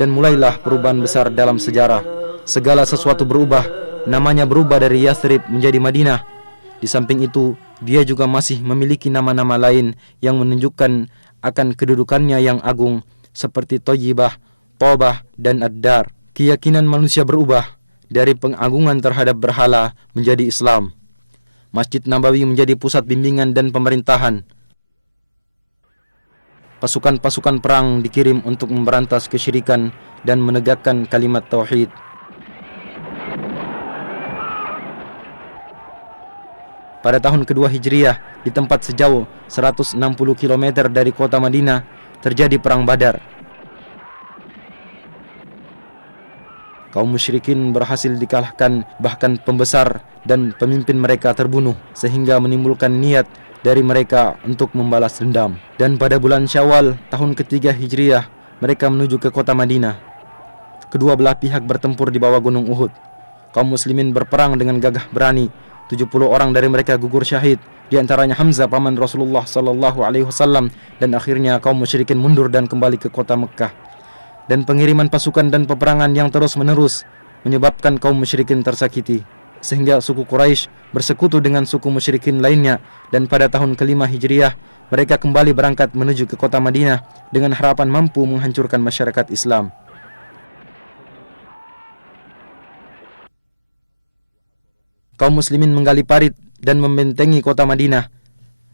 Dan mulailah perubahan besar dalam sejarah. Segala sesuatu berubah. Namanya berubah dari Yathrib menjadi Madinah. Di samping itu, dia juga masih memiliki nama-nama lain yang menunjukkan akan kedudukannya yang agung, seperti Thayyibah, Tobah, dan Ad-Dar. Keyakinan manusia berubah dari pengagungan terhadap berhala menjadi Islam. Masjid Nabawi menjadi pusat bimbingan dan pemerintahan. Pasukan-pasukan perang dikirim untuk memberantas kesyirikan dan menegakkan kalimat tauhid. Pada tahun kedua Hijriah, di tempat sejauh 160 km dari kota Madinah, terjadi perang Badar. Kaum musyrikin berhasil dikalahkan, bahkan pembesar dan pemimpin mereka terbunuh, sehingga menimbulkan niat dari mereka untuk membalas dendam. Dan pada bulan Syawal tahun ketiga Hijriah, mereka menuju ke kota Madinah. Kedua belah pihak bertempur di bawah gunung Uhud. Kaum muslimin berperang dengan gagah berani. 70 orang dari mereka gugur syahid, di antaranya Hamzah paman Rasulullah sallallahu alaihi wasallam. Dan akhirnya kaum musyrikin mundur dan kembali ke kota Mekkah. Dan pengiriman pasukan dan peperangan yang terus-menerus menyebabkan kaum musyrikin tersakiti, sehingga suku Quraisy bersekutu dengan suku musyrikin lainnya. Dan pada tahun kelima Hijriah, mereka kembali berangkat menuju ke kota Madinah dengan harapan mampu menghancurkan masyarakat Islam. Kaum muslimin menggali parit dan membentengi kota Madinah.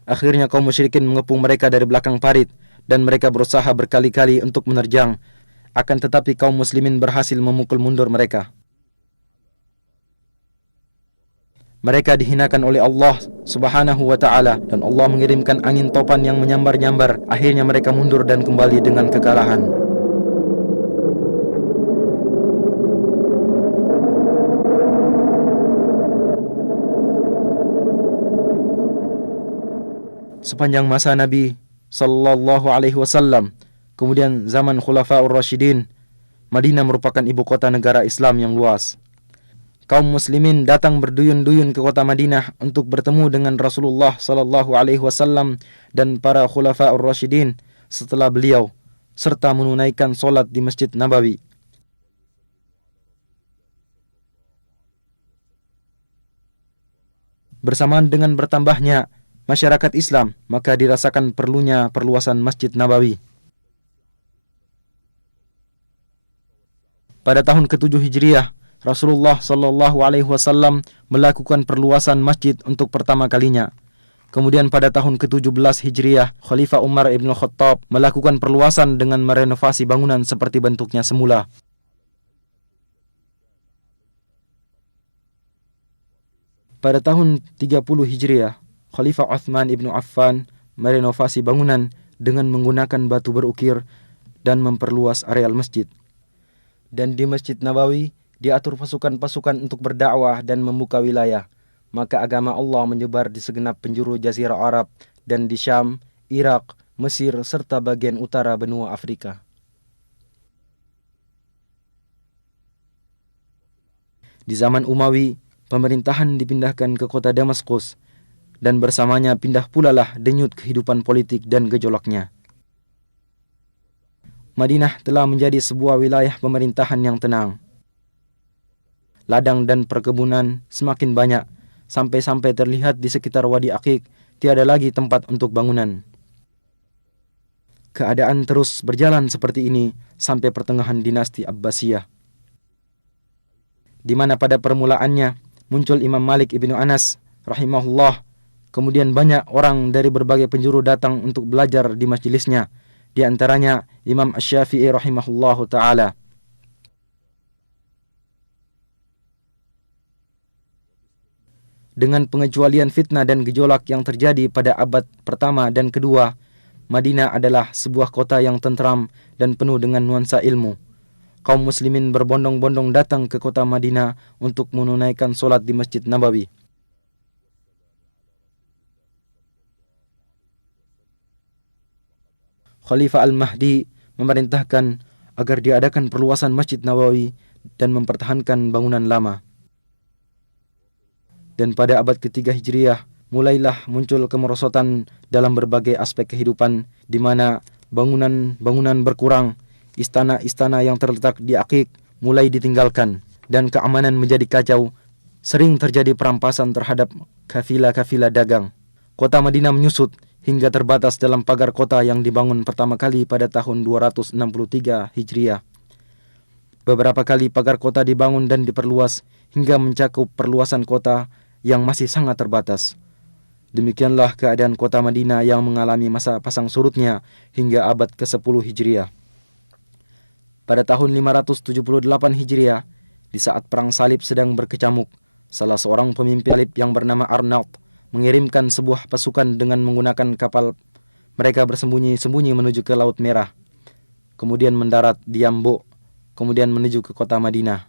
Akhirnya kaum musyrikin mengepung mereka dari belakang parit dan mereka berusaha berkali-kali untuk menerjang. Akan tetapi kaum muslimin berhasil memukul mundur mereka. Mereka dihinakan oleh Allah subhanahu wa ta'ala, dan Allah mengirimkan angin topan yang menyambar-nyambar. Akhirnya mereka mundur dan kembali dengan kekalahan. Sepanjang masa Nabi sallallahu alaihi wasallam, kemudian zaman Khulafaur Rasyidin, Madinah merupakan ibu kota negara Islam yang luas. Kaum muslimin datang berduyun-duyun ke kota Madinah untuk bertemu dengan Rasulullah sallallahu alaihi wasallam dan para Khulafaur Rasyidin setelah beliau, serta menunaikan solat di Masjid Nabawi. Bersamaan dengan bertambahnya masyarakat Islam, maka dirasakan perlunya perluasan Masjid Nabawi. Pada tahun ke-7 Hijriah, Rasulullah sallallahu alaihi wasallam melakukan perluasan masjid untuk pertama kalinya. Kemudian pada tahun ke-17 Hijriah, Khalifah Umar ibn Khattab melakukan perluasan dengan merenovasi bangunan seperti bentuknya semula. Pada tahun 30 Hijriah, Khalifah Uthman ibn Affan merenovasi bangunan dengan menggunakan batu berukir dan memperluas areal masjid. Dan di Masjid Nabawi diatur pasukan-pasukan untuk berdakwah dan membuka wilayah. Maka agama Allah menyebar di segenap penjuru Jazirah Arab dan di Syam, Irak, Mesir, serta bagian utara benua Afrika. Di zaman Umawi, pemerintahan dipindahkan ke kota Damaskus dan bersamanya pindah pula lah denyut kehidupan politik dan gejolaknya. Madinah telah menjadi sebuah wilayah pemerintahan yang tenang. Ladang dan perkebunan semakin banyak, sampai-sampai terlihat di sekitar Wadi Aqiq tiada lagi tempat untuk bangunan. Keadaan terus berjalan seperti ini sampai pertengahan dinasti Abbasiyah, di mana pada permulaannya muncul Imam Malik ibnu Anas rahimahullah. Kemudian banyak orang dari berbagai penjuru datang untuk belajar di majelisnya, di antaranya Imam Asy-Syafi'i rahimahullahu ta'ala. Dengan pengecualian fitnah dan gejolak yang terjadi pada abad pertama dan kedua, Madinah adalah sebuah kota yang tentram dan penuh dengan nuansa ilmu. Kaum muslimin berbondong-bondong datang ke kota Madinah untuk menunaikan solat di Masjid Nabawi. Khalifah Al-Mahdi memerintahkan agar diadakan perluasan Masjid Nabawi dan mempertahankan bangunan lama. Dan pada abad ketiga Hijriah, mulailah muncul kemerosotan dalam berbagai aspek kehidupan, di mana bangunan-bangunan berkurang, istana-istana yang terletak di Aqiq mulai ditinggalkan, dan keamanan menjadi kacau. Sering terjadi perampasan terhadap kafilah-kafilah dagang. Kota Madinah menyusut hingga terbatas dalam pagar kota yang dibangun pertama kali pada tahun 263 Hijriah. Beberapa kali pagar kota dibangun dan diperluas hingga mencakup perluasan kota yang masih sangat terbatas. Demikianlah keadaan kota Madinah yang mengalami masa pasang surutnya hingga abad ke-10 Hijriah. Pada tahun 578 Hijriah, di saat perang salib sedang berkecamuk, salah seorang pemimpin salib yang bernama Arnaud mengirimkan sebuah pasukan dengan menggunakan kapal. Mereka bersembunyi-sembunyi menuju ke Laut Merah, kemudian mendarat di Yambo, kemudian menuju ke kota Madinah.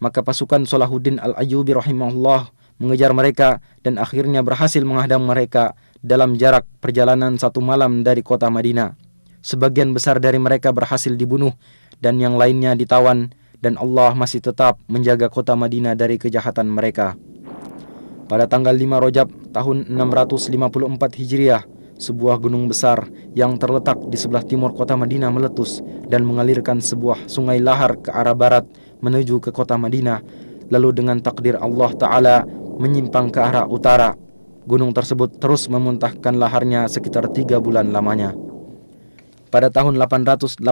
Maka pasukan Salahuddin Al-Ayyubi rahimahullah mengejar mereka dan akhirnya berhasil menghadang mereka dalam jarak perjalanan 1 malam dari kota Madinah. Sebagian besar dari mereka berhasil dibunuh dan yang lainnya ditawan, dan Allah masih tetap menjaga kota Madinah dari kejahatan mereka. Pada tanggal 5 Rajab tahun 654 Hijriah, sebuah gunung besar yang terletak di sebelah timur kota Madinah meletus dan mengalirkan sebuah sungai lahar ke arah barat menuju ke kota Madinah. Lalu dengan takdir Allah Ta'ala menyimpang ke arah utara. Gunung tersebut terus memuntahkan laharnya sekitar 3 bulan lamanya. Pada tahun 886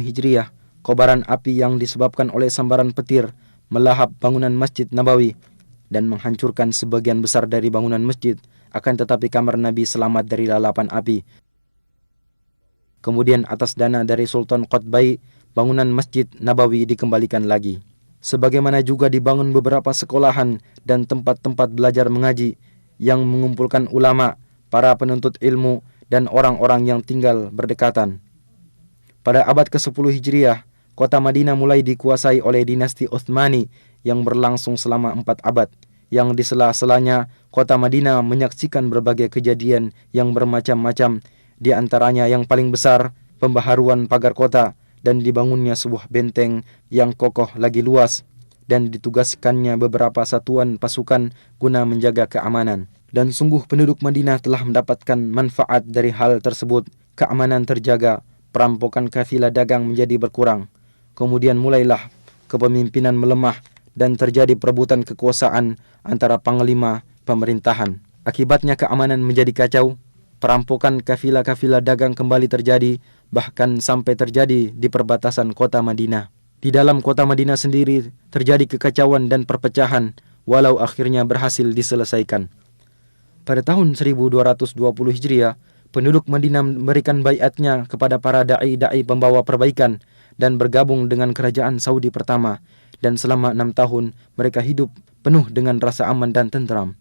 Hijriah, kobaran api yang disebabkan oleh sambaran petir melahap bangunan Masjid Nabawi dan menghancurkan sebagian besar dari bangunan masjid. Akan tetapi kamar Nabi selamat dari lalapan api. Kemudian atas dana dari Sultan Qutbai, bangunan Masjid Nabawi dikembalikan lagi. Sebagaimana juga dibangun beberapa sekolahan dan tempat-tempat belajar mengaji yang mengumpulkan ulama, para penuntut ilmu, dan orang-orang yang tinggal berdekatan. Pada abad ke-10 Hijriah, kota Madinah mulai dikuasai oleh dinasti Utsmani yang berlangsung selama 4 abad. Yang di sela-selanya, kota Madinah menyaksikan berbagai kejadian yang bermacam-macam, di antaranya yang paling besar, pembaharuan pagar kota dan dibangunnya sebuah benteng yang kokoh lagi luas, dan ditugaskannya beberapa satuan pasukan guna menjaga keamanan. Dan sungguh penduduk Madinah telah mendapatkan manfaat dari hal tersebut. Keamanan terjaga, perampokan kafilah dagang menjadi berkurang. Kemudian mulailah kepemimpinan melemah dan terjadi perebutan kekuasaan antara panglima pemerintahan. Akibatnya keamanan menjadi kacau, perampokan kafilah-kafilah dagang kembali terjadi, bahkan sampai terjadi di perbatasan kota Madinah. Di dalam kota Madinah sendiri terjadi kekacauan dan perpecahan, walau akhirnya berhasil diselesaikan. Pada tahun 1220 Hijriah, penduduk Madinah memberikan baiatnya kepada para da'i-da'i pembawa perbaikan dan bergabung dengan kerajaan Saudi pertama, dan selama 6 tahun mereka hidup penuh dengan rasa aman dan tentram.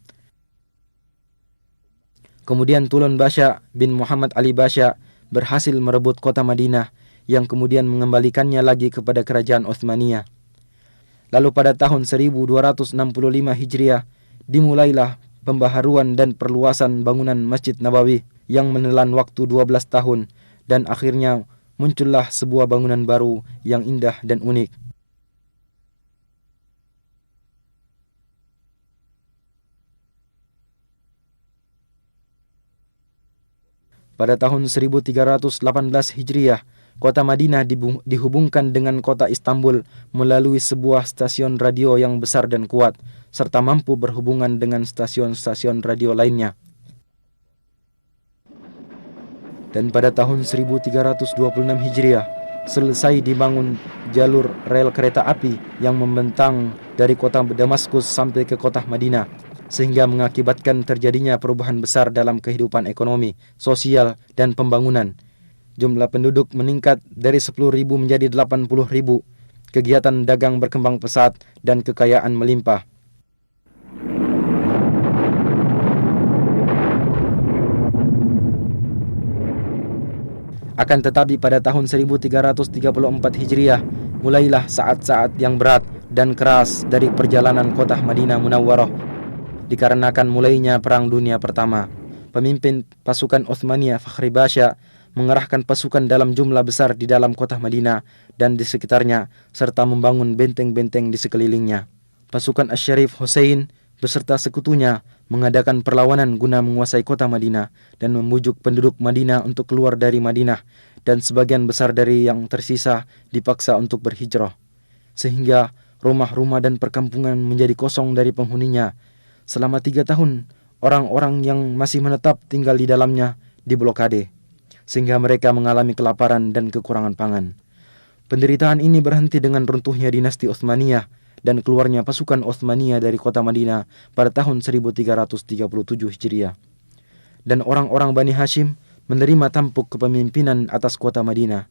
Kemudian Tulun Basha bin Muhammad Ali Basha berhasil merebut kota Madinah yang kemudian mengembalikannya lagi kepada kerajaan Utsmaniyah. Lalu pada tahun 1265 Hijriah dimulailah pembaharuan dan perluasan bangunan Masjid Nabawi yang menelan waktu 12 tahun, dan akhirnya muncullah sebuah bangunan baru yang indah dan unik. Pada tahun 1318 Hijriah, kota Madinah dihubungkan dengan kota Istanbul melalui sebuah stasiun radio yang besar dan kuat, serta mampu berhubungan dengan stasiun-stasiun radio lainnya. Dan pada tahun 1326 Hijriah, selesai dibangun jalur rel kereta api yang membentang dari kota Damaskus sampai ke kota Madinah, sehingga mengakibatkan terjadinya perubahan besar dalam kehidupan ekonomi, sosial, dan pembangunan. Jumlah penduduk meningkat dari 10.000 menjadi 80.000, kegiatan dagang berkembang pesat, dan kekayaan melimpah. Akan tetapi pada tahun 1334 Hijriah, mulailah saat-saat yang berat dan keras dari perjalanan kota Madinah Munawwarah, dikarenakan mulainya Perang Dunia Pertama. Pemimpin pasukan Utsmaniyah Fakhri Basha mengerahkan pasukan dalam jumlah besar di dalam kota Madinah dan di sekitarnya, serta membangun benteng-benteng di sekelilingnya. Pasukan Asy-Syarif Hussein beserta sekutunya mengadakan perlawanan guna menguasai kota Madinah dan membujuk penduduk Madinah untuk keluar dari Madinah, dan sebagian besar dari yang tersisa dipaksa untuk berhijrah, sehingga rumah-rumah dan perkampungan menjadi kosong dari penghuninya. Selama 3 tahun, orang-orang yang masih menetap tinggal di dalamnya diblokade, sehingga mereka mengalami kelaparan dan kekurangan pangan. Penderitaan ini berhenti dengan runtuhnya dinasti Utsmaniyah dan keluarnya pasukan Utsmaniyah dari kota Madinah pada tahun 1337 Hijriah. Dan orang-orang Bani Hashim menerima tampuk kepemimpinan atas kota Madinah.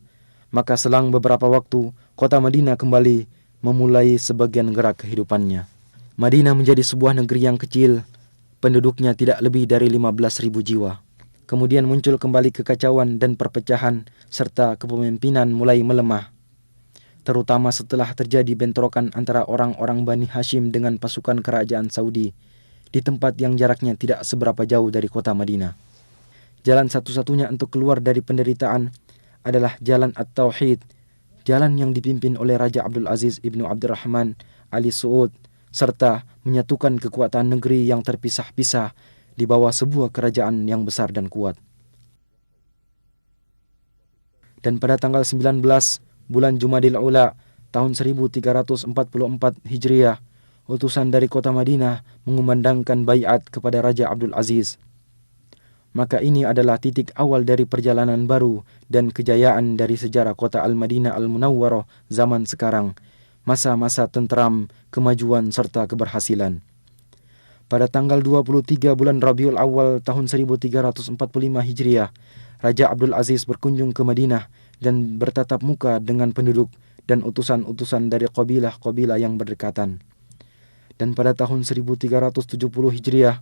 Maka selang beberapa waktu, kota Madinah kembali memulai sebagian gerak kehidupannya. Madinah menjadi sebuah negeri yang kecil, penduduknya tidak lebih dari 15.000 jiwa. Kemudian muncul kembali kekacauan dan perpecahan, serta kepemimpinan mulai melemah, terutama setelah terjadi bentrokan antara orang-orang Bani Hashim dengan pasukan kerajaan Saudi di tempat yang jaraknya tidak seberapa jauh dari kota Madinah. Jalan satu-satunya untuk keluar dari penderitaan adalah jalan At-Tauhid, jalan yang dipimpin oleh Raja Abdul Aziz ibnu Abdurrahman Ali Saud, serta menyatukan kekuatan negeri yang terpisah-pisah di bawah sebuah kerajaan yang besar dan kuat. Dan pada tanggal 19 bulan Jumadil Ula tahun 1344 Hijriah, utusan dari kota Madinah mengumandangkan baiat kepada Raja Abdul Aziz. Maka ini adalah titik awal dari perjalanan baru dan kejayaan dari sejarah kota Al-Madinah Al-Munawwarah zaman sekarang, masa-masa tentram, kemajuan serta keberhasilan. Pada tanggal 23 bulan Rabiul Awal tahun 1345 Hijriah, Raja Abdul Aziz berkunjung ke Madinah dan bertatap muka dengan penduduk dan utusan-utusan dari kabilah-kabilah yang berdekatan. Dan pada tahun 1370 Hijriah,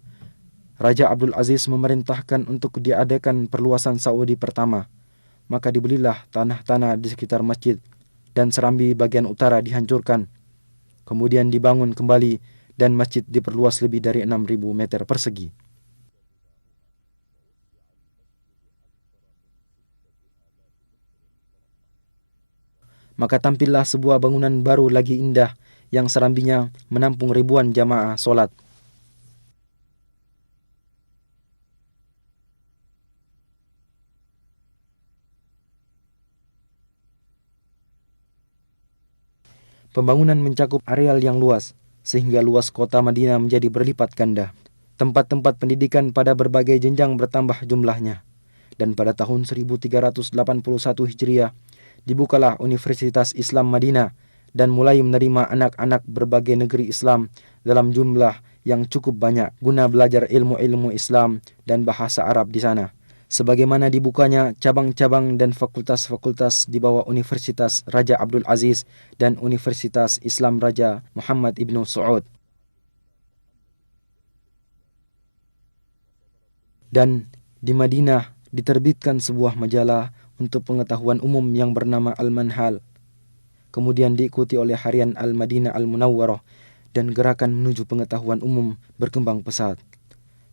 Raja Abdul Aziz memerintahkan untuk diadakan perluasan Saudi pertama. Maka dibelilah tanah-tanah di sekitar masjid dan serambi bagian utara dihancurkan. Kemudian dibangun kembali dan masjid diperluas lebih dari 6.000 meter persegi. Maka tampillah sebuah bangunan baru lagi indah yang serambinya menampung ribuan jamaah solat. Pembangunan mencakup areal yang luas, sehingga luas kota Madinah menjadi berlipat ganda. Tempat-tempat pendidikan pada berbagai jenjang bertambah jumlahnya. Dan pada tahun 1381 Hijriah, dibukalah Universitas Islam Madinah dan mulai menerima anak-anak berbagai negeri Islam dalam jumlah yang cukup banyak guna belajar ilmu-ilmu Islam dan bahasa Arab di sana. Sebagaimana dibukanya cabang-cabang dan fakultas-fakultas di bawah Universitas Raja Abdul Aziz dan Universitas Islam Raja Muhammad ibnu Saud. Dan di Madinah diterbitkan sebuah majalah untuk pengetahuan umum yang bernama Al-Manhal. Kemudian diikuti oleh harian Al-Madinah Al-Munawwarah dan gerakan menuju pengetahuan umum berkembang pesat.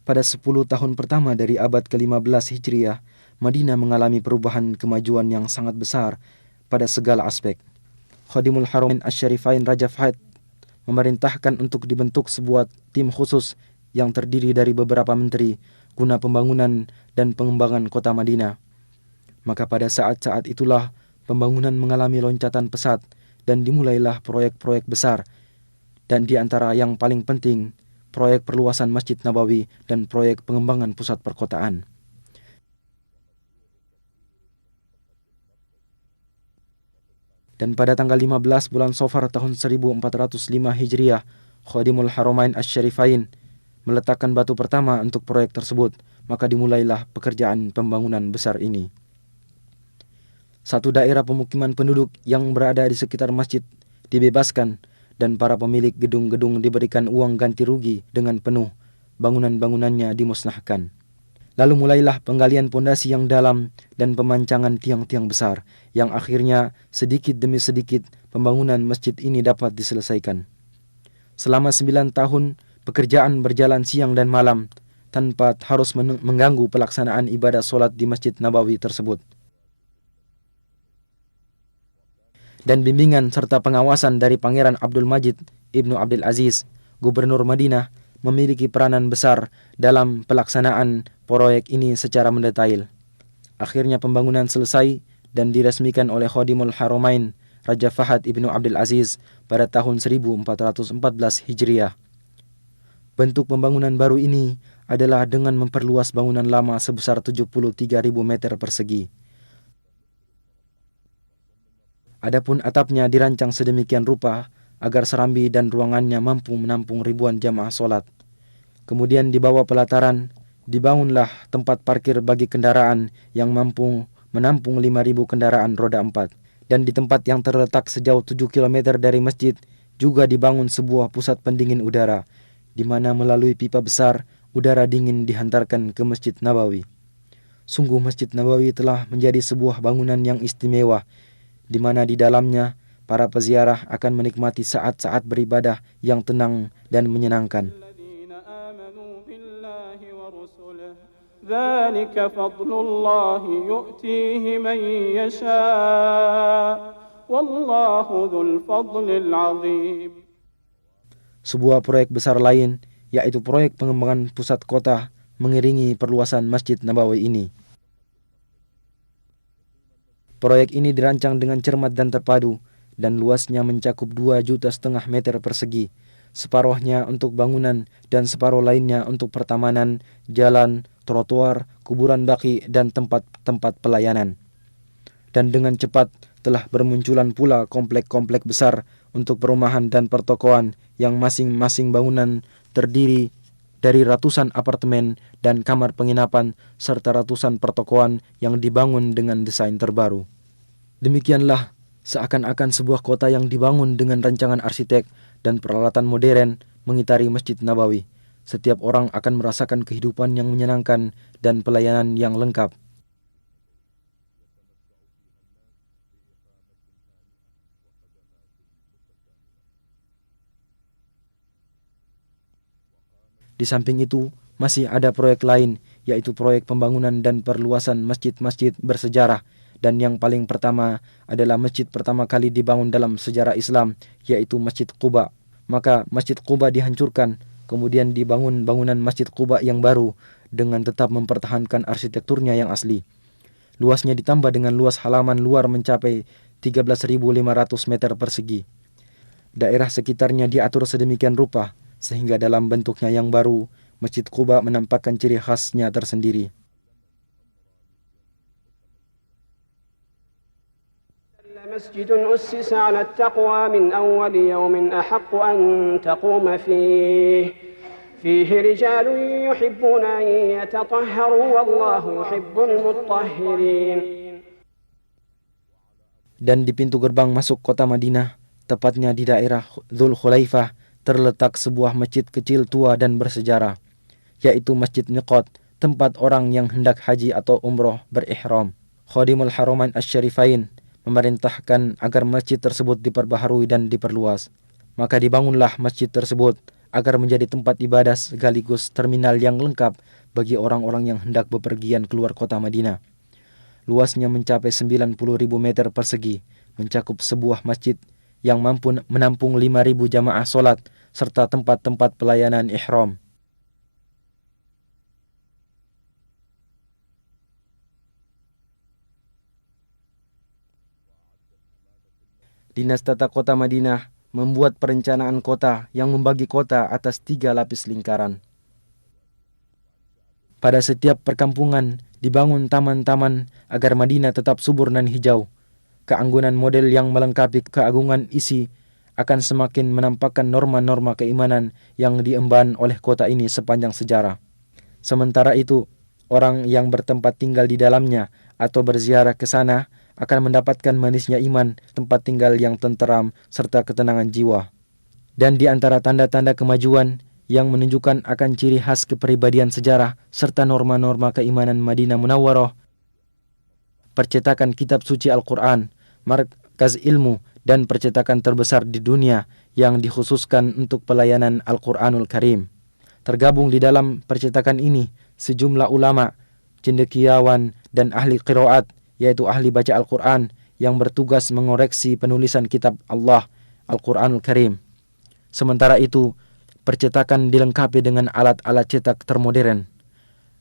Pada 10 tahun pertama dari abad ke-15 Hijriah, Madinah mengalami perubahan kemajuan yang sangat besar pada segala aspek. Khadimul Haramain Asy-Syarifain Raja Fahd memerintahkan untuk dibentuk sebuah tim khusus yang terdiri dari beberapa menteri guna pembangunan dan pengembangan kota Madinah. Maka pada saat-saat itulah pembangunan mengalami loncatan pesat dan dimulailah proyek-proyek besar, dan di antara yang paling penting, proyek perluasan Masjid Nabawi dan proyek pengembangan pusat perkotaan. Dan pada tanggal 15 bulan Safar tahun 1405 Hijriah, Khadimul Haramain Asy-Syarifain meletakkan batu pertama untuk proyek tersebut, maka dimulailah pekerjaan pembangunan besar ini. Satu daerah pemukiman penduduk yang berada di sekitar masjid dibebaskan dan para pemilik gedung-gedung diberikan uang ganti rugi dengan penuh, bangunan-bangunannya dimusnahkan. Lalu mulailah penggalian pondasi yang dalam dan pemancangan tiang-tiang besar, yang akhirnya sedikit demi sedikit pembangunan masjid ini dapat diselesaikan. Selama 9 tahun, pekerjaan berjalan siang dan malam, tanpa harus mengganggu pelaksanaan ibadah solat di Masjid Nabawi tersebut. Dan bimbingan serta pengawasan dari Pangeran Abdul Majid Ibnu Abdul Aziz, Gubernur Madinah, memiliki peranan besar dalam pelaksanaan proyek ini secara mendetail. Akhirnya pembangunan selesai dan diresmikan oleh Khadimul Haramain Raja Fahad Ibnu Abdul Aziz pada tahun 1414 Hijriah. Bentuk pembangunan baru ini adalah dengan memperluas bangunan lama sebesar 73.000 meter persegi. Adapun atapnya dirancang sedemikian rupa agar serambi dan ruangannya mampu menampung ribuan jamaah solat. Kemudian di bawah pelataran dibangunlah tempat parkir bagi kendaraan yang mampu menampung 5.000 kendaraan roda 4. Dan di tempat yang terletak sejauh 7 km dari masjid juga dibangun sebuah pusat pendingin udara, di mana melalui pipa besar udara dingin dihantarkan ke Masjid Nabawi. Sungguh Masjid Nabawi telah menjadi sebuah bangunan yang istimewa, di mana di dalamnya para peziarah akan menikmati saat-saat beribadah yang tenang dan menyenangkan. ذلك فضل الله يؤتيه من يشاء والله ذو الفضل العظيم. Sebuah proyek besar lain, yaitu proyek pengembangan pusat kota, mengiringi perluasan Masjid Nabawi ini. Proyek ini dirancang dengan cermat dan terpadu, dan luasnya mencakup 2,5 juta meter persegi, separuhnya untuk bangunan dan separuh lainnya untuk pertamanan, jalan, trotoar, kuburan baki, dan tempat-tempat pelayanan. Dan dengan cepat telah bermunculan pula komplek-komplek besar untuk perumahan dan pertokoan yang masing-masing bangunan terdiri dari ratusan apartemen dan kamar penginapan serta ratusan pertokoan yang dibangun dengan desain terbaru. Demikianlah seakan-akan sebuah kota yang dibangun dengan rancangan arsitek dan peralatan modern mengitari Masjid Nabawi. Setiap orang akan merasakan kehidupan yang menyenangkan dan pelayanan yang lengkap. Di samping itu, masih ada proyek lain, yaitu proyek pembangunan dan perluasan masjid-masjid bersejarah, dan yang paling pertama adalah masjid pertama kali dibangun dalam sejarah Islam, yaitu Masjid Quba. Maka Masjid Quba dihancurkan, kemudian dibangun bangunan Masjid Quba yang baru dengan tetap mempertahankan arsitekturnya yang asli. Luasnya ditambah dengan luas halaman luar mencapai 13.500 meter persegi. Daerah sekitarnya diatur sedemikian rupa sehingga dalam bentuknya yang baru, Masjid Quba menampakkan ciri khasnya tersendiri. مسجد أسس على التقوى من أول يوم أحق أن تقوم فيه رجال يحبون أن يتطهروا والله يحب المطهرين. Dan di pintu gerbang masuk kota Madinah, tepatnya di daerah Dzul Khulaifah, terletak sebuah masjid kecil tua dan bersejarah, yaitu Masjid Miqat, tempat orang yang hendak haji atau umroh berihram. Khadimul Haramain Asy-Syarifain memerintahkan agar masjid tersebut diperbaharui dan diperluas. Maka dibangunlah masjid tersebut agar menjadi tempat ibadah sekaligus terminal yang lengkap bagi orang-orang yang hendak bepergian keluar kota Madinah. Luasnya mencapai 90.000 meter persegi, mencakup sebuah masjid yang mampu menampung 5.000 jamaah solat serta tempat-tempat pelayanan ihram. Dinas Tata Kota Madinah membuat perencanaan kota yang membagi kota atas 3 lapis lingkaran. Pada setiap perkampungan dibangun taman-taman agar Madinah tetap subur dan hijau. Keanggunan model yang melengkapi keagungan isi akan semakin menampakkan norma-norma keimanan yang diemban oleh kota ini sepanjang sejarah. Sementara itu, orang yang bertempat tinggal di dalamnya atau berziarah ke sana akan mendapatkan manisnya iman, tempat tinggal yang tenteram, serta ketenangan jiwa. Dan di antara tanda-tanda kemajuan yang menunjukkan akan ciri khas kepribadian sejarah serta norma-norma keimanan Madinah Munawwarah, percetakan kitab suci Al-Quran, markaz ilmu, dan percetakan terbesar di dunia yang dikhususkan untuk pelayanan Al-Quranul Karim. Tergabung di dalam percetakan ini sejumlah ulama, cendekiawan, dan ahli qiraat, yaitu ahli baca Al-Quran yang bertugas mengoreksi penulisan kitab Allah, Al-Quranul Karim. Sementara itu, percetakan dilengkapi dengan alat-alat cetak termodern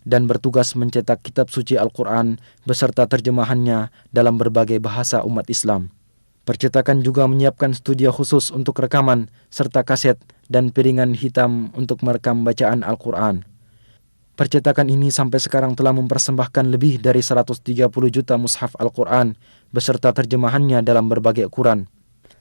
dan bertugas mencetak kitab suci Al-Quran beserta terjemahannya dalam berbagai bahasa umat Islam. Percetakan juga menyiapkan studio khusus untuk rekaman serta kaset dan piringan hitam untuk merekam bacaan Al-Quran. Percetakan ini sampai sekarang telah mempersembahkan lebih dari 130 juta mushaf Al-Quran beserta terjemahannya dalam berbagai ukuran.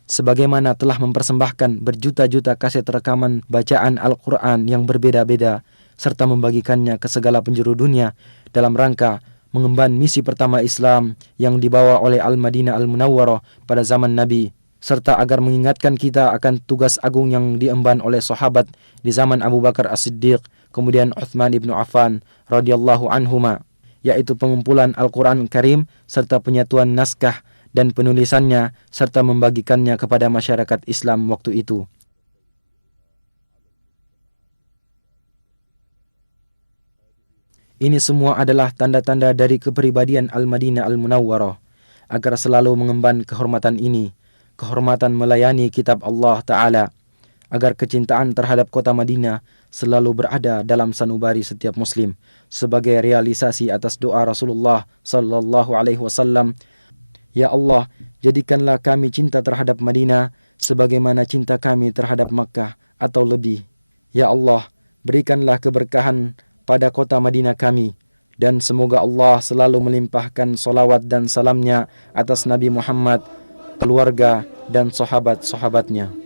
Sebagaimana telah mempersembahkan berjuta-juta kaset rekaman bacaan Al-Quran yang berbeda-beda serta membagikannya ke segala penjuru dunia dalam rangka mengemban misi pertama Islam yang dibawa oleh Al-Madinah Al-Munawwarah pada zaman Nabi, serta agar mengingatkan kita akan tugas agung yang diemban oleh sahabat di zaman Abu Bakar As-Siddiq, kemudian Uthman ibn Affan radhiyallahu anhuma, yaitu pengumpulan Al-Quran Karim serta penyatuan naskah dan penulisannya serta membagikannya kepada masyarakat Islam waktu itu. Ini semua adalah tanda-tanda dari kepribadian Al-Madinah Al-Munawwarah agar selalu mengemban kehormatan ini, kehormatan melayani kitab Allah Ta'ala, agar kecintaan terhadap kota Madinah selalu berada dalam sanubari setiap muslim sebagai realisasi atas doa Rasulullah sallallahu alaihi wasallam, "Ya Allah, jadikanlah kami cinta terhadap Madinah sebagaimana cinta kami terhadap Makkah atau lebih. Ya Allah, berikanlah keberkahan pada kota Madinah kami, dan semoga Allah selalu melimpahkan salawat dan salamnya atas Nabi Muhammad, keluarga, dan sahabat-sahabatnya."